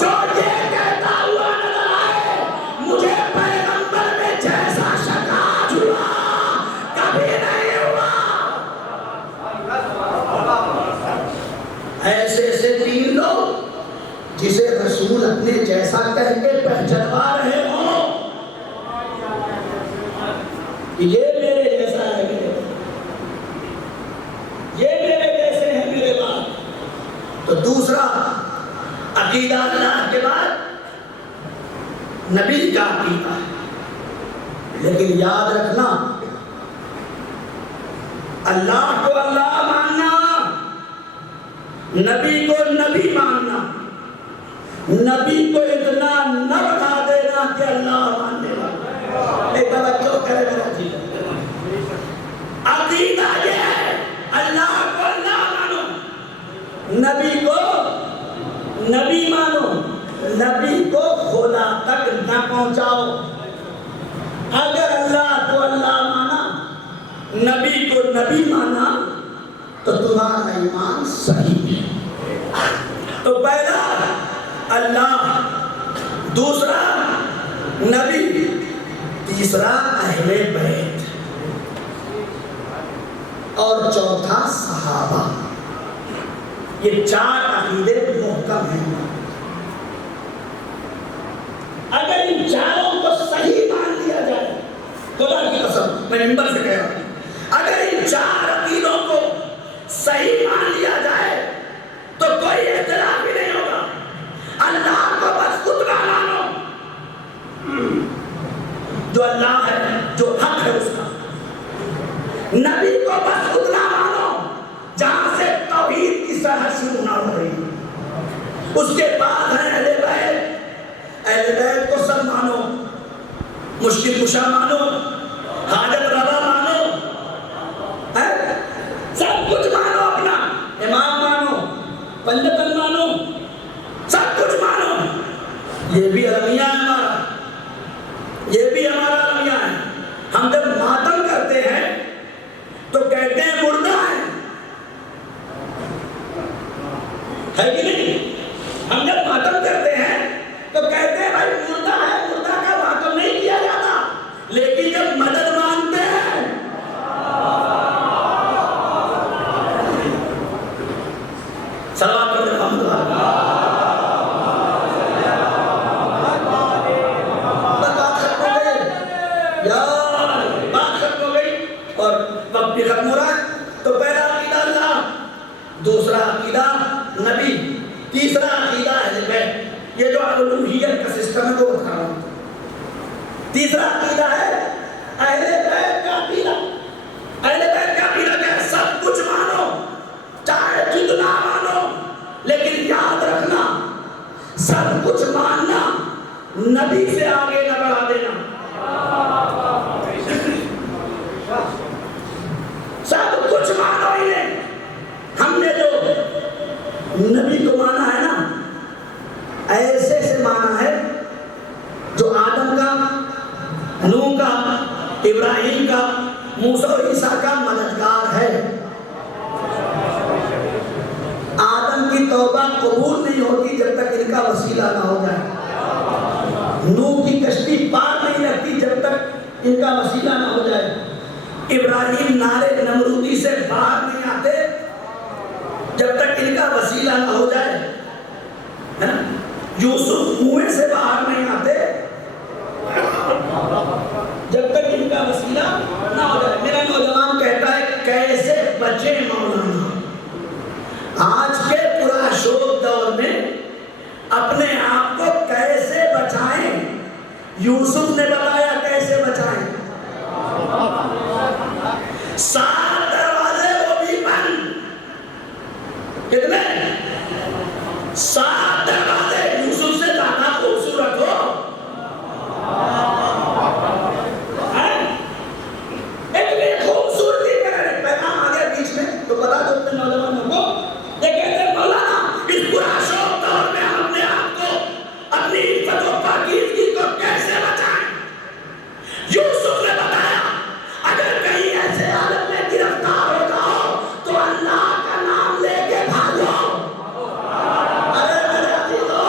جو یہ کہتا ہوا نظر آئے مجھے پیغمبر میں جیسا شکا جھلا, کبھی نہیں ہوا. ایسے سے تیر لو جسے رسول اپنے جیسا کہہ کے پہچنوا رہے ہوں کہ یہ میرے جیسا ہے, یہ میرے جیسے ہیں میرے بعد. تو دوسرا عقیدہ اللہ کے بعد نبی کا عقیدہ ہے. لیکن یاد رکھنا, اللہ کو اللہ ماننا, نبی کو نبی ماننا, نبی کو اتنا نہ بتا دینا کہ اللہ ماننے والا. ایک توجہ کرے میرا جی, عقیدہ یہ ہے اللہ کو اللہ مانو, نبی کو نبی مانو, نبی کو خدا تک نہ پہنچاؤ. اگر اللہ کو اللہ مانا, نبی کو نبی مانا, تو تمہارا ایمان صحیح ہے. تو پہلا اللہ, دوسرا نبی, تیسرا اہل بیت, اور چوتھا صحابہ. یہ چار عقیدے محکم ہیں. اگر ان چاروں کو صحیح مان لیا جائے, خدا کی قسم میں منبر سے کہہ رہا ہوں, اگر ان چار عقیدوں کو صحیح مان لیا جائے تو کوئی اختلاف ہی نہیں ہوگا. اللہ کو بس اتنا مانو جو اللہ ہے, جو حق ہے اس کا. نبی کو بس اتنا مانو جہاں سے توحید کی سرحد شروع نہ ہو رہی. اس کے بعد ہے اہل بیت. اہل بیت کو سب مانو, مشکل کشا مانو, حاجت روا مانو, سب کچھ مانو. اپنا امام مانو, پنجتن مانو, سب کچھ مانو. یہ بھی المیہ ہے ہمارا, یہ بھی ہمارا المیہ ہے. ہم جب ماتم کرتے ہیں تو کہتے ہیں مردہ ہے کہ نہیں؟ ہم جب ماتم کرتے ہیں تو کہتے ہیں بھائی مردہ ہے, مردہ کا ماتم نہیں کیا جاتا. لیکن جب مدد مانگتے ہیں, صلوات پڑھتے ہیں محمد اور وقت بھی ختم ہو رہا ہے. تو پہلا عقیدہ اللہ, دوسرا عقیدہ نبی, تیسرا عقیدہ اہل بیت. یہ جو الوہیت کا سسٹم ہے وہ بتا رہا ہوں. تیسرا عقیدہ ہے اہل بیت کا عقیدہ. اہل بیت کا عقیدہ کیا ہے؟ سب کچھ مانو, چاہے جتنا مانو, لیکن یاد رکھنا سب کچھ ماننا, نبی سے آگے نہ بڑھا دینا. سب کچھ مانو انہیں. ہم نے جو نبی کو مانا ہے نا, ایسے سے مانا ہے جو آدم کا, نوح کا, ابراہیم کا, موسیٰ و عیسیٰ کا مددگار ہے. آدم کی توبہ قبول نہیں ہوتی جب تک ان کا وسیلہ نہ ہو جائے. نوح کی کشتی پار نہیں رکھتی جب تک ان کا وسیلہ نہ ہو جائے. ابراہیم نارے نمرودی سے باہر نہیں آتے جب تک ان کا وسیلہ نہ ہو جائے. یوسف کنویں سے باہر نہیں آتے جب تک ان کا وسیلہ نہ ہو جائے. میرا نوجوان کہتا ہے یوسف نے بتایا کیسے بچائیں. 7 دروازے وہ بھی بند. کتنے؟ 7 دروازے. یوسف سے زیادہ خوبصورت ہو اتنی خوبصورتی کا پیغام آ گیا بیچ میں تو بتا دو اپنے نوجوانوں کو. یہ کہتے ہیں مولانا اس برا شوق دور میں ہم اپنے آپ کو اپنی عزت و پاکیزگی کو کیسے بچائیں. یوسف نے بتایا اگر کہیں ایسے حالت میں گرفتار ہو جاؤ تو اللہ کا نام لے کے بھاگو. ارے میرے عزیزو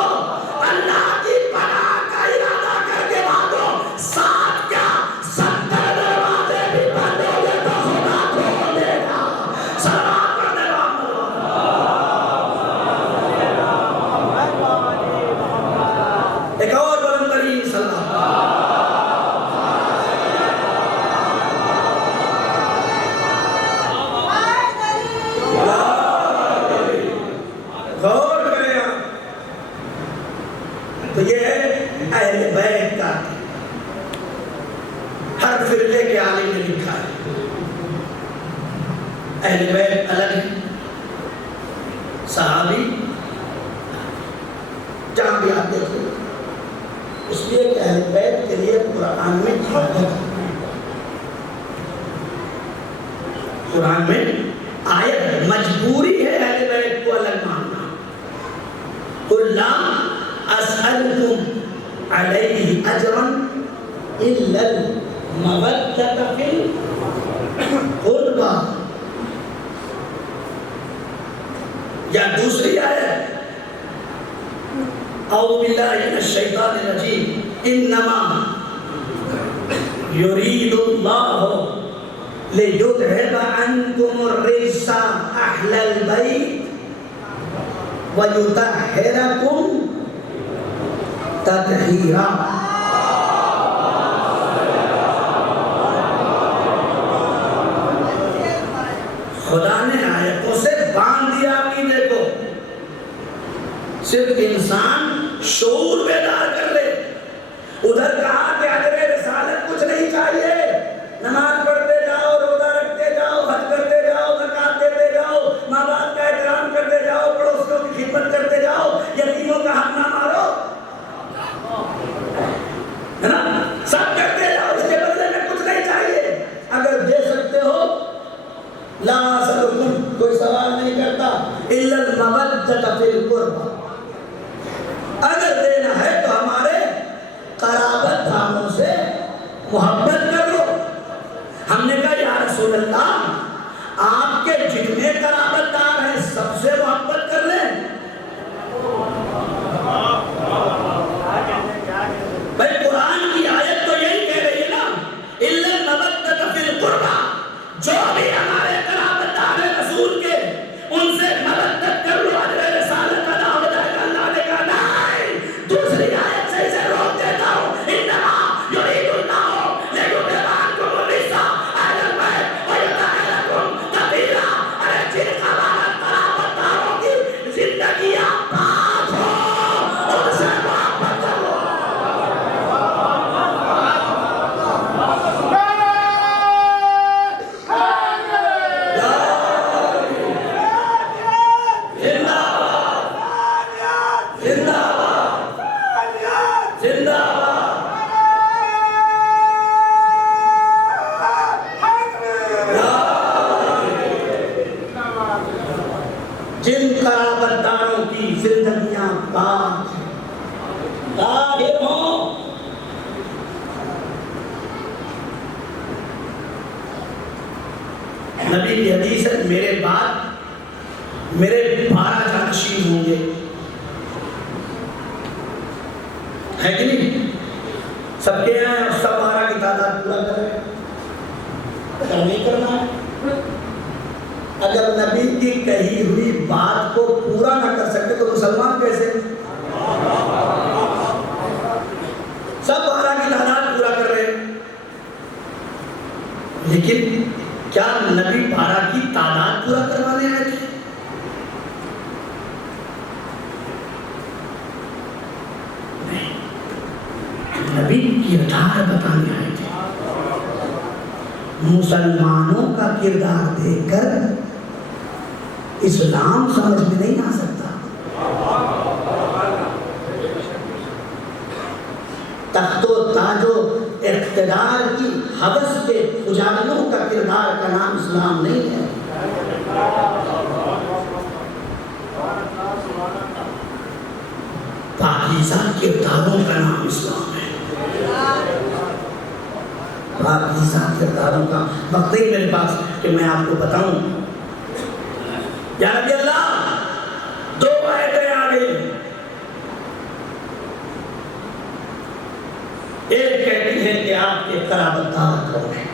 اللہ کی پناہ کا ارادہ کر کے بھاگو. 7 کیا 70 دروازے بھی بند ہو گئے تو خدا کھول دے گا. سلام پڑھنے والا ایک اور بلند ترین سلام. غور کریں آپ. تو یہ ہے اہل بیت کا. ہر فرقے کے عالم نے لکھا ہے اہل بیت الگ ہے، صحابی جہاں بھی آپ دیکھو. اس لیے کہ اہل بیت کے لیے قرآن میں آیت مجبوری ہے اہل بیت کو الگ ماننا. قُلْ لَا أَسْأَلُكُمْ عَلَيْهِ أَجْرًا إِلَّا الْمَوَدَّةَ فِي الْقُرْبَى. یا دوسری آیت اعوذ باللہ من الشیطان الرجیم انما یرید اللہ لیذہب عنکم الرجس اہل البیت وَيُطَهِّرَكُمْ تَطْهِيرًا. خدا نے آیتوں سے باندھ دیا عقیدے کو. صرف انسان شعور بیدار کر لے. ادھر کہا کہ اجر رسالت کچھ نہیں چاہیے، نماز پڑھتے جاؤ، روزہ رکھتے جاؤ، حج کرتے جاؤ، زکات دیتے جاؤ، ماں باپ کا احترام کرتے جاؤ، پڑوسیوں کی خدمت کرتے جاؤ، یتیموں کا حق نہ مارو، ہے نا، سب کرتے جاؤ. اس کے بدلے میں کچھ نہیں چاہیے. اگر دے سکتے ہو لا اسألکم، کوئی سوال نہیں کرتا، الا المودۃ فی القربى. اگر دینا ہے تو ہمارے قرابت داروں سے محبت کر لو. ہم نے کہا یا رسول اللہ آپ کے جتنے قرابت دار ہیں سب سے محبت کر لیں. بھائی قرآن کی آیت تو یہی کہہ رہی ہے نا الا المودۃ فی القربى. جو بھی ہمارے قرابت دار ہیں رسول کے ان سے مودت کر لو، اجر رسالت ادا ہو جائے گا. اللہ نے کہا نہیں. دوسری آیت سے اسے روک دیتا ہوں انما یرید اللہ لیذہب عنکم الرجس اہل البیت ویطہرکم تطہیرا. ارے جن قرابت داروں کی زندگیاں پاک ہو ان سے محبت کرو. جن قرابت داروں کی زندگیاں پاک طاہر ہوں. نبی کی حدیث ہے میرے بعد میرے 12 جانشین ہوں گے. ہے کہ نہیں؟ سب کے ہیں اور سب 12 کی تعداد پورا کریں. نہیں کرنا ہے. اگر نبی کی کہی ہوئی بات کو پورا نہ کر سکتے تو مسلمان کیسے؟ سب 12 کی تعداد پورا کر رہے ہیں لیکن کیا نبی 12 کی تعداد پورا کروانے آئے تھے؟ نبی کی کردار بتانے آئے تھے۔ مسلمانوں کا کردار دیکھ کر اسلام سمجھ میں نہیں آ سکتا۔ تخت و تاج و اقتدار کی ہوس کے پجاریوں کا کردار کا نام اسلام نہیں ہے۔ پاکیزہ کرداروں کا نام اسلام ہے۔ پاکیزہ کرداروں کا وقت نہیں میرے پاس کہ میں آپ کو بتاؤں۔ یا نبی اللہ، 2 آیتیں آ گئی، ایک کہتی ہے کہ آپ کے قرابت دار کون ہیں،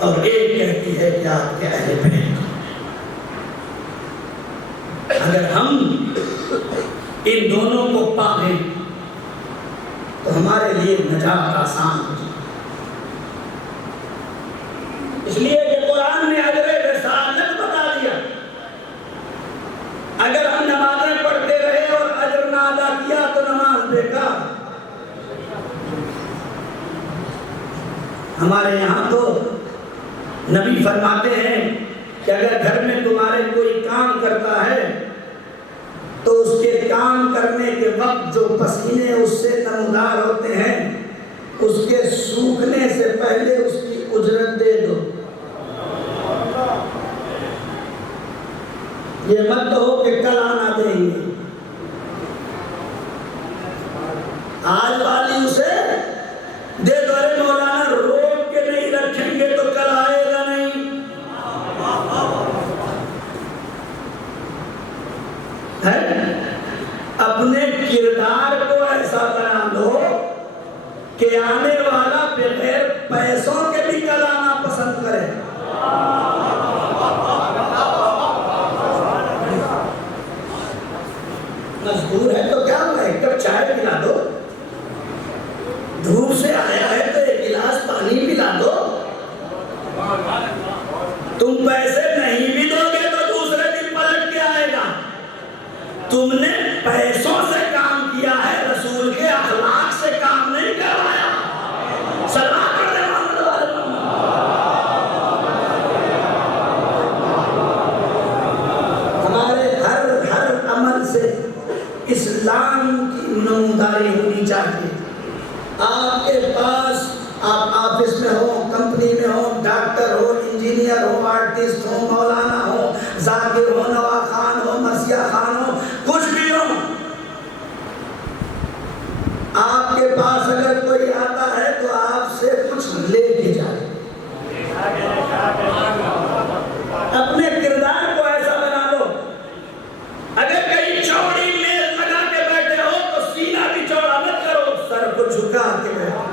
اور ایک کہتی ہے کہ آپ کے اہل بیت کون ہیں۔ اگر ہم ان دونوں کو پا لیں تو ہمارے لیے نجات آسان ہو جائے۔ اس لیے کہ قرآن نے اجر رسالت بتا دیا۔ اگر ہم نمازیں پڑھتے رہے اور اجر نہ ادا کیا تو نماز بیکار۔ ہمارے یہاں تو نبی فرماتے ہیں کہ اگر گھر میں تمہارے کوئی کام کرتا ہے تو اس کے کام کرنے کے وقت جو پسینے اس سے نمودار ہوتے ہیں، اس کے سوکھنے سے پہلے اس کی اجرت دے دو۔ یہ مت ہو کہ کل آنا دیں گے، آج والی اسے دے دو۔ ارے مولانا، روک کے نہیں رکھیں گے تو کل آئے گا نہیں۔ اپنے کردار کو ایسا بنا لو کہ آنے والا بغیر پیسوں کے بھی کل آنا پسند کرے۔ مزدور ہے تو کیا ہوا، ایک کپ چائے پلا دو، دھوپ سے آیا ہے تو ایک گلاس پانی پلا دو۔ تم پیسے نہیں بھی دو گے تو دوسرے دن پلٹ کے آئے گا۔ تم نے پیسوں سے کام کیا ہے، رسول کے اخلاق سے کام نہیں کروایا۔ سلام کرنے ہمارے ہر عمل سے اسلام کی نموداری ہونی چاہیے۔ آپ کے پاس، آپ آفس میں ہو، کمپنی میں ہو، ڈاکٹر ہو، انجینئر ہو، آرٹسٹ ہو، مولانا ہو، ذاکر ہو، نوا خان ہو، مرثیہ خان ہو، کچھ بھی ہو، آپ کے پاس اگر کوئی آتا ہے تو آپ سے کچھ لے کے جائے۔ اپنے کردار کو ایسا بنا لو، اگر کہیں چوڑی میز لگا کے بیٹھے ہو تو سینہ بھی چوڑا مت کرو، سر کو جھکا کے بیٹھو۔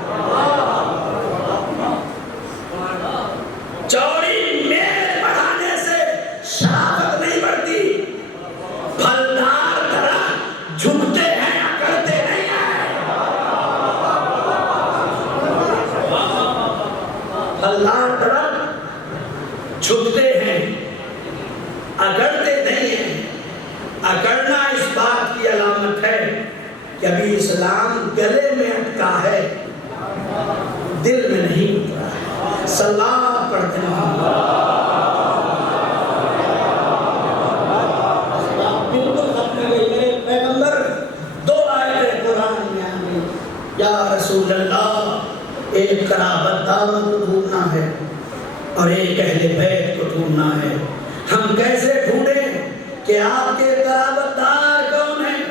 چوڑی میز بڑھانے سے شرافت نہیں بڑھتی۔ پھلدار درخت جھکتے ہیں، اکڑتے نہیں ہیں۔ پھلدار درخت جھکتے ہیں، اکڑتے نہیں ہیں۔ اکڑنا اس بات کی علامت ہے کہ ابھی اسلام گلے میں اٹکا ہے، دل میں نہیں اترا ہے۔ سلام پڑھتے ہیں۔ بالکل ختم گئی میرے پیغمبر، 2 آیتیں قرآن میں آ گئی۔ یا رسول اللہ، ایک قرابت دار کو ڈھونڈنا ہے اور ایک اہل بیت کو ڈھونڈنا ہے۔ ہم کیسے ڈھونڈیں کہ آپ کے قرابت دار کون ہیں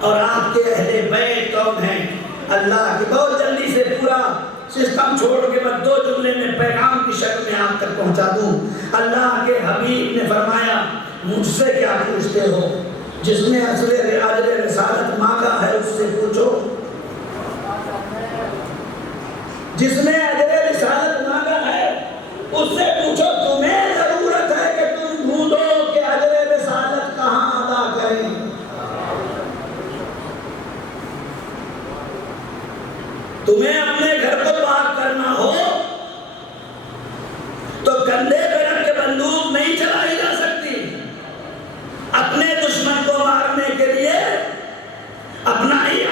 اور آپ کے اہل بیت کون ہیں؟ اللہ کی بہت جلدی سے پورا سسٹم چھوڑ کے میں 2 جملے میں پیغام کی شکل میں آپ تک پہنچا دوں۔ اللہ کے حبیب نے فرمایا، مجھ سے کیا پوچھتے ہو؟ جس نے اجر رسالت مانگا ہے اس سے پوچھو۔ جس نے اجر رسالت مانگا ہے اس سے پوچھو۔ تمہیں ضرورت ہے کہ تم ڈھونڈو کہ اجر رسالت کہاں ادا کریں۔ تمہیں اپنے گھر کو پاک کرنا ہو تو کندھے پہ رکھ کے بندوق نہیں چلائی جا سکتی۔ اپنے دشمن کو مارنے کے لیے اپنا ہی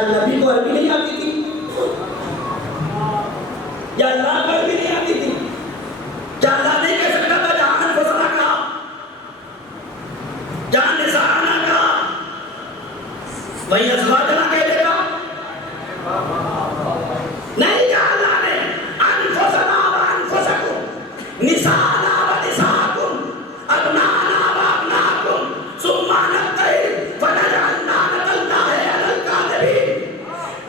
کیا نبی کو عربی نہیں آتی تھی؟ یا اللہ کو عربی نہیں آتی تھی؟ کیا اللہ نہیں کہہ سکتا تھا جہاں انفسنا کا، جہاں نساءنا کا، وہی ازواجنا کہہ دیتا؟ نہیں کہا اللہ نے انفسنا و انفسکم، نساءنا و نساءکم، ابناءنا و ابناءکم، ثم نبتہل فنجعل لعنۃ اللہ علی الکاذبین۔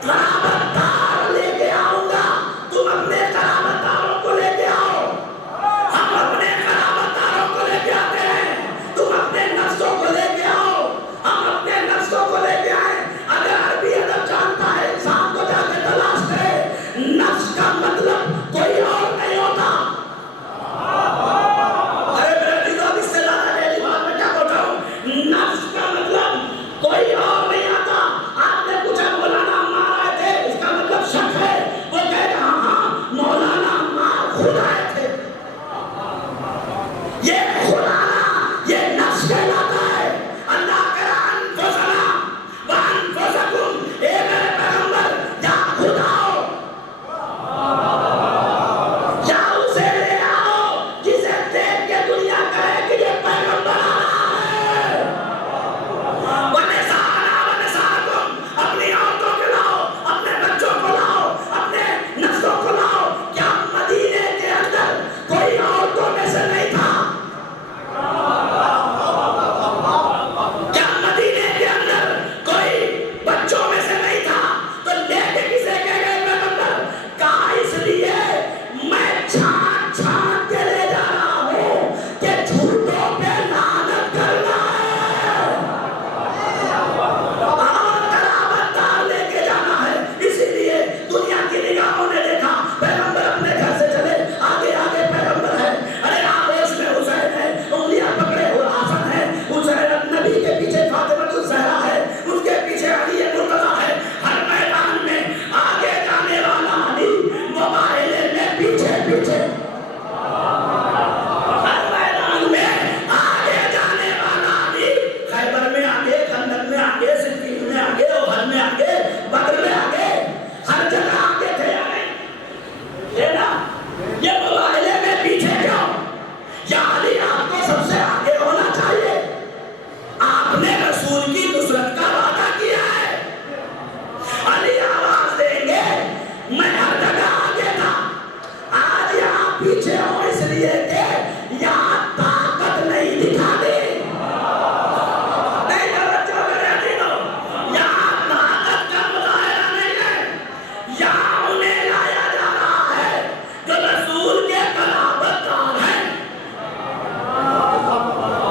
قرابت دار لے کے آؤں گا، تم اپنے قرابت داروں کو لے کے آؤ، ہم اپنے قرابت داروں کو لے کے آتے ہیں، تم اپنے نفسوں کو لے کے آؤ، ہم اپنے نفسوں کو لے کے آئے۔ اگر عربی ادب جانتا ہے انسان کو جا کے تلاش کرے، نفس کا مطلب کوئی اور نہیں ہوتا۔ ارے میرے عزیزو، اب اس سے زیادہ میری بات میں کیا بول رہا ہوں؟ نفس کا مطلب کوئی اور نہیں آتا۔ آپ نے پوچھا مولانا عمار آئے تھے، اس کا مطلب شک ہے، وہ کہے گا ہاں ہاں مولانا عمار خود آئے تھے۔ یہ خود آنا یہ نفس کہلاتا ہے۔ اللہ کہہ رہا انفسنا وانفسکم، اے میرے پیغمبر یا خود آؤ یا اسے لے آؤ جسے دیکھ کے دنیا کہے کہ یہ پیغمبر آ رہا ہے۔ ونساءنا ونساءکم، اپنی عورتوں کو لاؤ، اپنے بچوں کو لاؤ، اپنے نسلوں کو لاؤ۔ کیا مدینے کے اندر کوئی عورتوں میں سے نہیں تھا؟ کیا مدینے کے اندر کوئی بچوں میں سے نہیں تھا؟ تو لے کے کسے کہہ گئے پیغمبر؟ کہا اس لیے میں چھانٹ چھانٹ کے لے جا رہا ہوں کہ جھوٹوں پہ لعنت کرنا ہے اور قرابت دار لے کے جانا ہے۔ اسی لیے دنیا کی نگاہوں نے دیکھا پیغمبر اپنے گھر سے چلے، آگے آگے پیغمبر ہے، ارے آغوش میں حسین ہے، انگلیاں پکڑے ہوئے حسن ہے، حسین نبی کے پیچھے فاطمہ الزہرا ہے، اس کے پیچھے علی مرتضیٰ ہے۔ ہر میدان میں آگے جانے والا علی، مباہلے میں پیچھے پیچھے، ہر میدان میں آگے جانے والا علی، خیبر میں آگے، خندق میں آگے، صدیق میں آگے، احد میں آگے، بدر میں آگے، ہر جگہ آگے تھے۔ لینا یہ مباہلے میں پیچھے کیوں؟ یا علی آپ کو سب سے آگے ہونا چاہیے، آپ نے رسول کی نصرت کا وعدہ کیا ہے۔ علی آواز دیں گے میں ہر جگہ آگے تھا، آج یہاں پیچھے ہوں اس لیے کہ یہاں طاقت نہیں دکھا دی۔ نہیں توجہ کرے دینوں، یہاں طاقت کا مظاہرہ نہیں ہے، یہاں انہیں لایا جا رہا ہے جو رسول کے قرابت دار ہیں،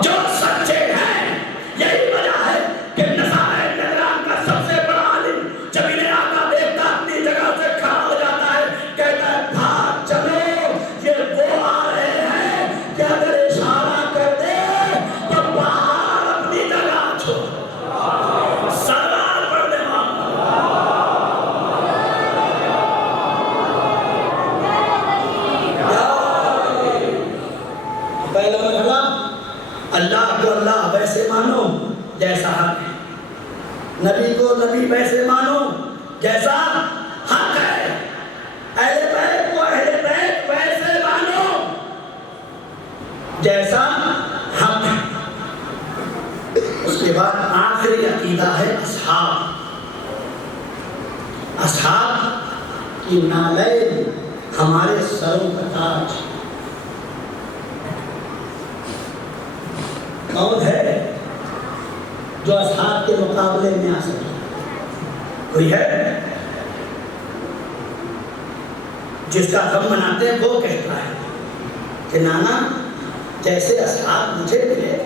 جو سچے ہیں۔ یہی وجہ ہے کہ نصارہ نجران کا سب سے بڑا عالم جب انہیں آقا دیکھتا اپنی جگہ سے کھڑا ہو جاتا ہے، کہتا ہے بھاگ چلو، یہ وہ آ رہے ہیں کہ اگر اشارہ کر دے تو باہر اپنی جگہ چھوڑ۔ سرور پڑھ دے وہاں۔ پہلا مرحلہ اللہ کو اللہ ویسے مانو جیسا حق ہے، نبی کو نبی ویسے مانو جیسا حق ہے، اہل بیت کو اہل بیت ویسے مانو جیسا حق ہے۔ اس کے بعد آخری عقیدہ ہے اصحاب۔ اصحاب کی نالین ہمارے سروں کا تاج۔ کون ہے جو اصحاب کے مقابلے میں آ سکے؟ کوئی ہے؟ جس کا غم مناتے ہیں وہ کہتا ہے کہ نانا جیسے اصحاب مجھے ملے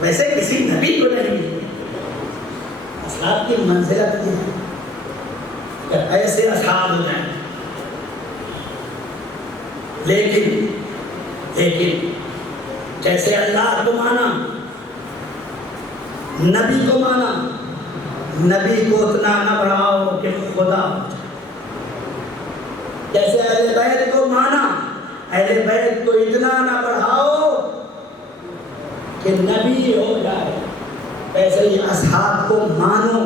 ویسے کسی نبی کو نہیں ملے۔ اصحاب کی منزلت یہ ہے کہ ایسے اصحاب ہو جائیں، لیکن جیسے اللہ کو مانا، نبی کو مانا، نبی کو اتنا نہ بڑھاؤ کہ خدا ہو جائے۔ جیسے اہل بیت کو مانا، اہل بیت کو اتنا نہ بڑھاؤ کہ نبی ہو جائے۔ ایسے ہی اصحاب کو مانو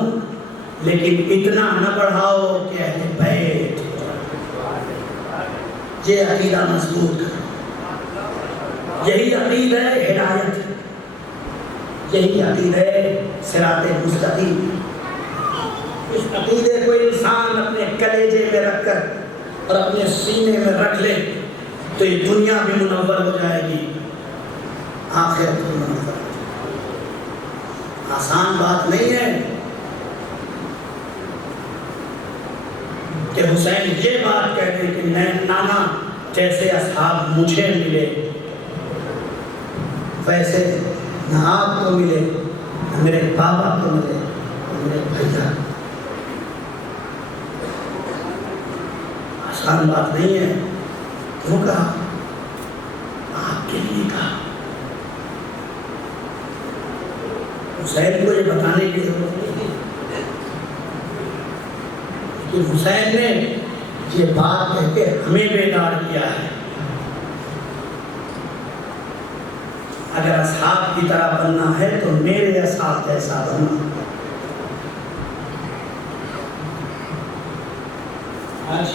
لیکن اتنا نہ بڑھاؤ کہ اہل بیت یہ عقیدہ مضبوط کرو. یہی عقیدہ ہے ہدایت, یہی عقیدہ ہے صراط مستقیم. اس عقیدے کو انسان اپنے کلیجے میں رکھ کر اور اپنے سینے میں رکھ لے تو یہ دنیا بھی منور ہو جائے گی, آخرت بھی منور ہو جائے گی. آسان بات نہیں ہے کہ حسین یہ بات کہتے کہ نانا جیسے اصحاب مجھے ملے ویسے نہ آپ کو ملے, نہ میرے بابا کو ملے, نہ میرے بھیا. آسان بات نہیں ہے. کیوں کہا؟ آپ کے لیے کہا. حسین کو یہ بتانے کی ضرورت نہیں تھی, لیکن حسین نے یہ بات کہہ کے ہمیں بیدار کیا ہے. اگر اصحاب کی طرح بننا ہے تو میرے اصحاب جیسا بننا. آج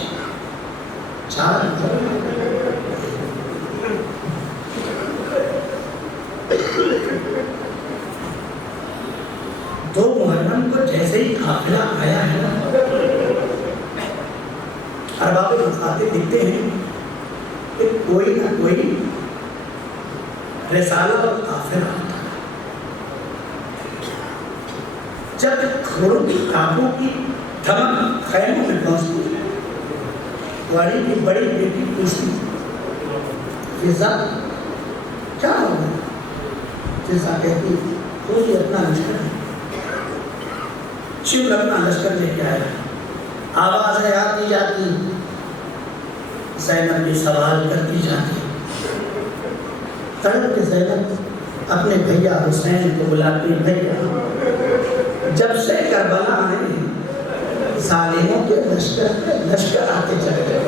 4 2 محرم کو جیسے ہی قافلہ آیا ہے ارباب مخاطب دکھتے ہیں کہ کوئی نہ کوئی رسالہ اور قافلہ آتا ہے. جب گھوڑوں کی ٹانگوں کی دھمک خیموں میں پہنچتی ہے, واڑی کی بڑی بیٹی پوچھتی فضا کیا ہو گیا؟ فضا کہتی کوئی اپنا لشکر ہے, شیو اپنا لشکر لے کے آیا. آوازیں آتی جاتی, زینب بھی سوال کرتی جاتی. تڑپ کے زینب اپنے بھیا حسین کو بلاتی, بھیا جب سے کربلا آئے ظالموں کے لشکر آتے چلے گئے.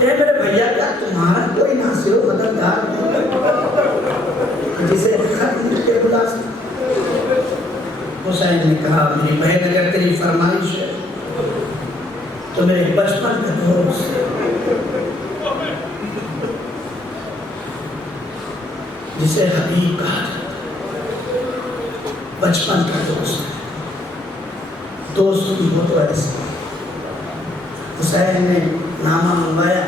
اے میرے بھیا کیا تمہارا کوئی ناصر و مددگار نہیں جسے خط لکھ کے بلا سکتے؟ حسین نے کہا میری بہن اگر تیری فرمائش ہے تو میرے بچپن کا دوست جسے حبیب کہا جاتا, بچپن کا دوست ہے, دوست بھی ہو تو ایسے. حسین نے نامہ منگوایا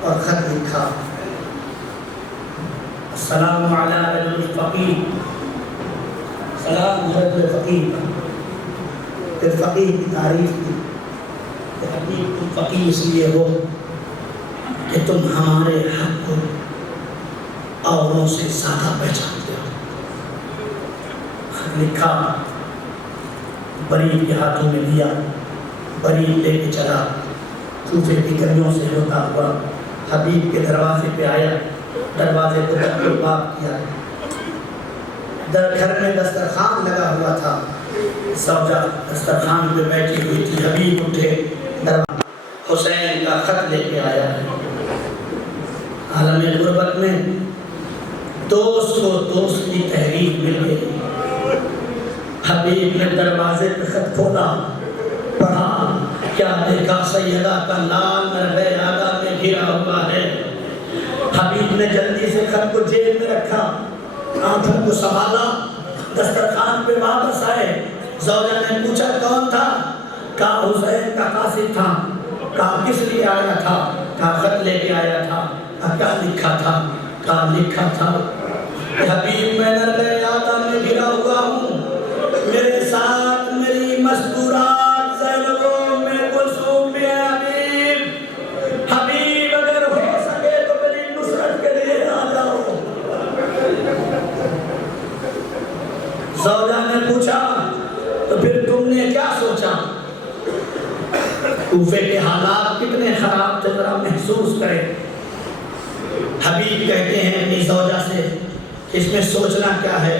اور خط لکھا, السلام علی رجل فقیر, سلام رجل فقیر. پھر فقیر کی تعریف کی کہ حبیب تم فقیر اس لیے ہو کہ تم ہمارے حق کو اوروں سے زیادہ پہچانتے ہو. خط لکھا, بریل کے ہاتھوں میں دیا, بریل لے کے چلا, کوفے کی گلیوں سے ہوتا ہوا حبیب کے دروازے پہ آیا. دروازے کو باب کیا, گھر میں دسترخوان لگا ہوا تھا, زوجہ دسترخوان پہ بیٹھی ہوئی تھی. حبیب اٹھے, حسین کا خط لے کے آیا ہے. عالم غربت میں دوست کو دوست کی تحریک مل گئی. حبیب نے دروازے پہ خط کھولا, پڑھا, کیا دیکھا سیدہ کا لال مرغے آگا میں گھرا ہوا ہے. حبیب نے جلدی سے خط کو جیب میں رکھا, آنکھوں کو سنبھالا, دسترخوان پہ واپس آئے. زوجہ نے پوچھا کون تھا؟ کہا حسین کا قاصد تھا. کہا کس لیے آیا تھا؟ کہا خط لے کے آیا تھا. کیا لکھا تھا؟ کہا لکھا تھا حبیب میں نرغے آقا میں گھرا ہوا ہوں, میرے ساتھ میری مستورات زینبوں میں کلثوم بھی ہے. حبیب حبیب اگر ہو سکے تو میری نصرت کے لیے آ جاؤ. زوجہ نے پوچھا تو پھر تم نے کیا سوچا؟ کوفے کے حالات کتنے خراب تھے ذرا محسوس کرے. حبیب کہتے ہیں اپنی زوجہ سے اس میں سوچنا کیا ہے,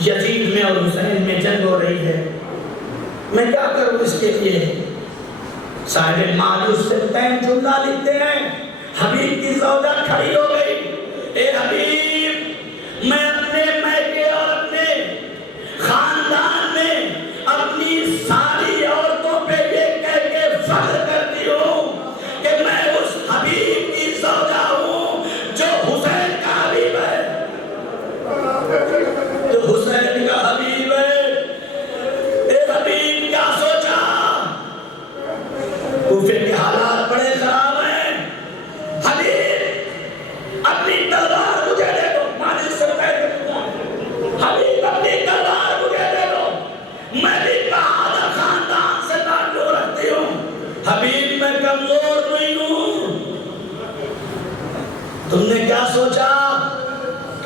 یزید میں اور حسین میں جنگ ہو رہی ہے, میں کیا کروں اس کے لیے. صاحب مایوس سے تین جملہ لکھتے ہیں. حبیب کی زوجہ کھڑی ہو گئی, اے حبیب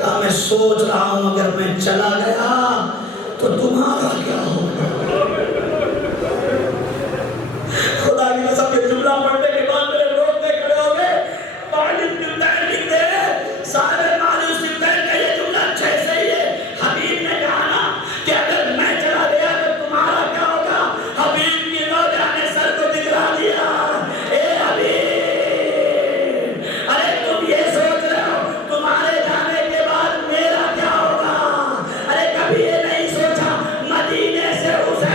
کہا میں سوچ رہا ہوں اگر میں چلا گیا تو تمہارا کیا ہوگا؟ خدا کی قسم یہ جملہ پڑھنے کے بعد میرے روتے کھڑے ہو گئے. مالک بن دہر لکھتے ہیں، صاحب مالک بن دہر کا یہ جملہ اچھے سے ہی ہے. حبیب نے کہا نا کہ اگر میں چلا گیا تو تمہارا کیا ہوگا؟ حبیب کی نوجہ نے سر کو دکھلا دیا. اے حبیب، ارے تم یہ سوچ رہے ہو تمہارے جانے کے بعد میرا کیا ہوگا؟ ارے کبھی یہ نہیں سوچا مدینے سے اسے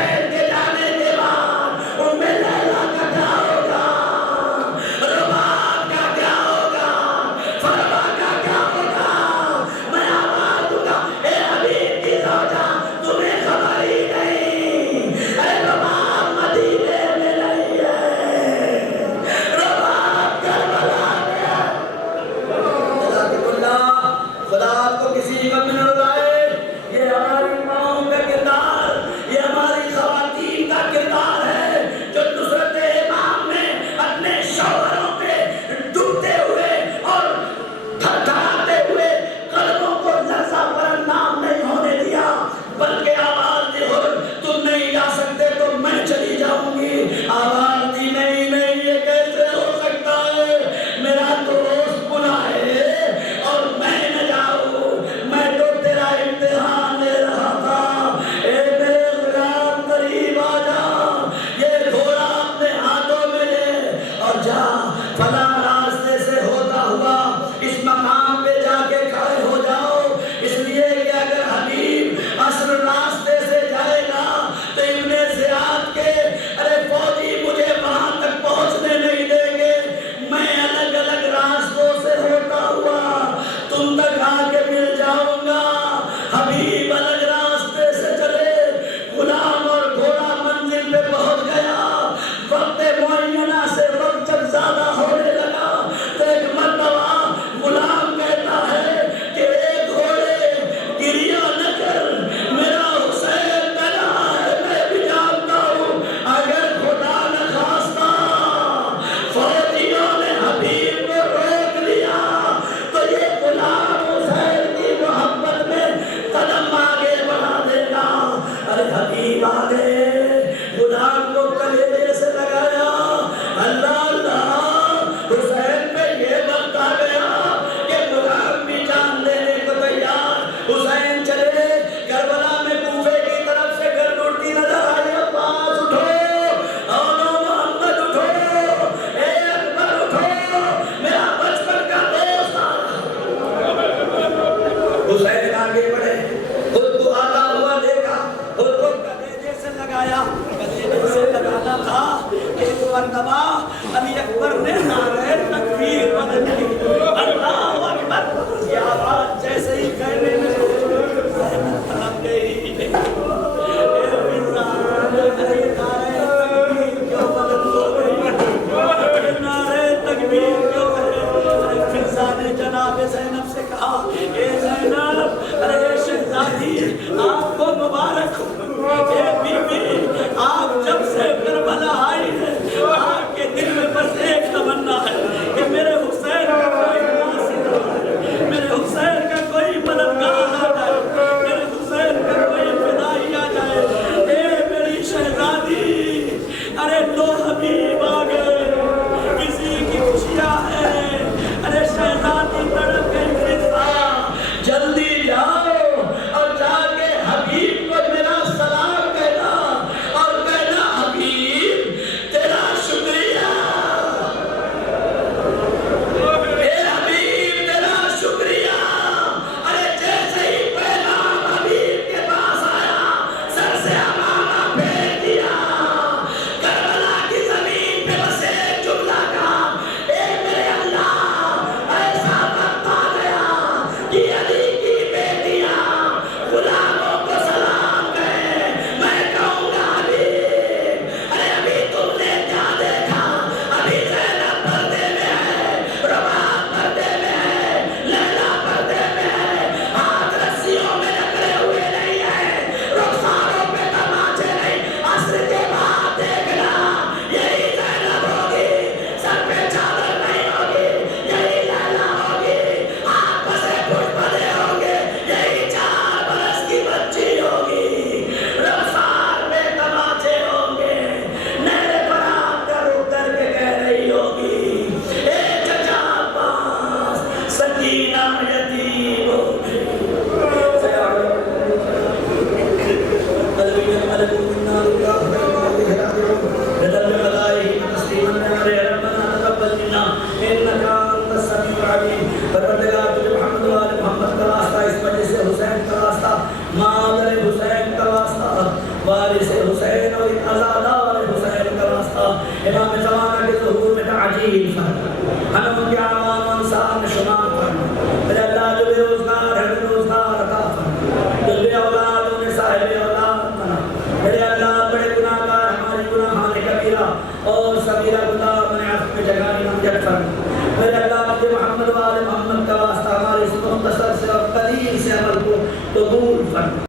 یقین سے عمل کو قبول فرما۔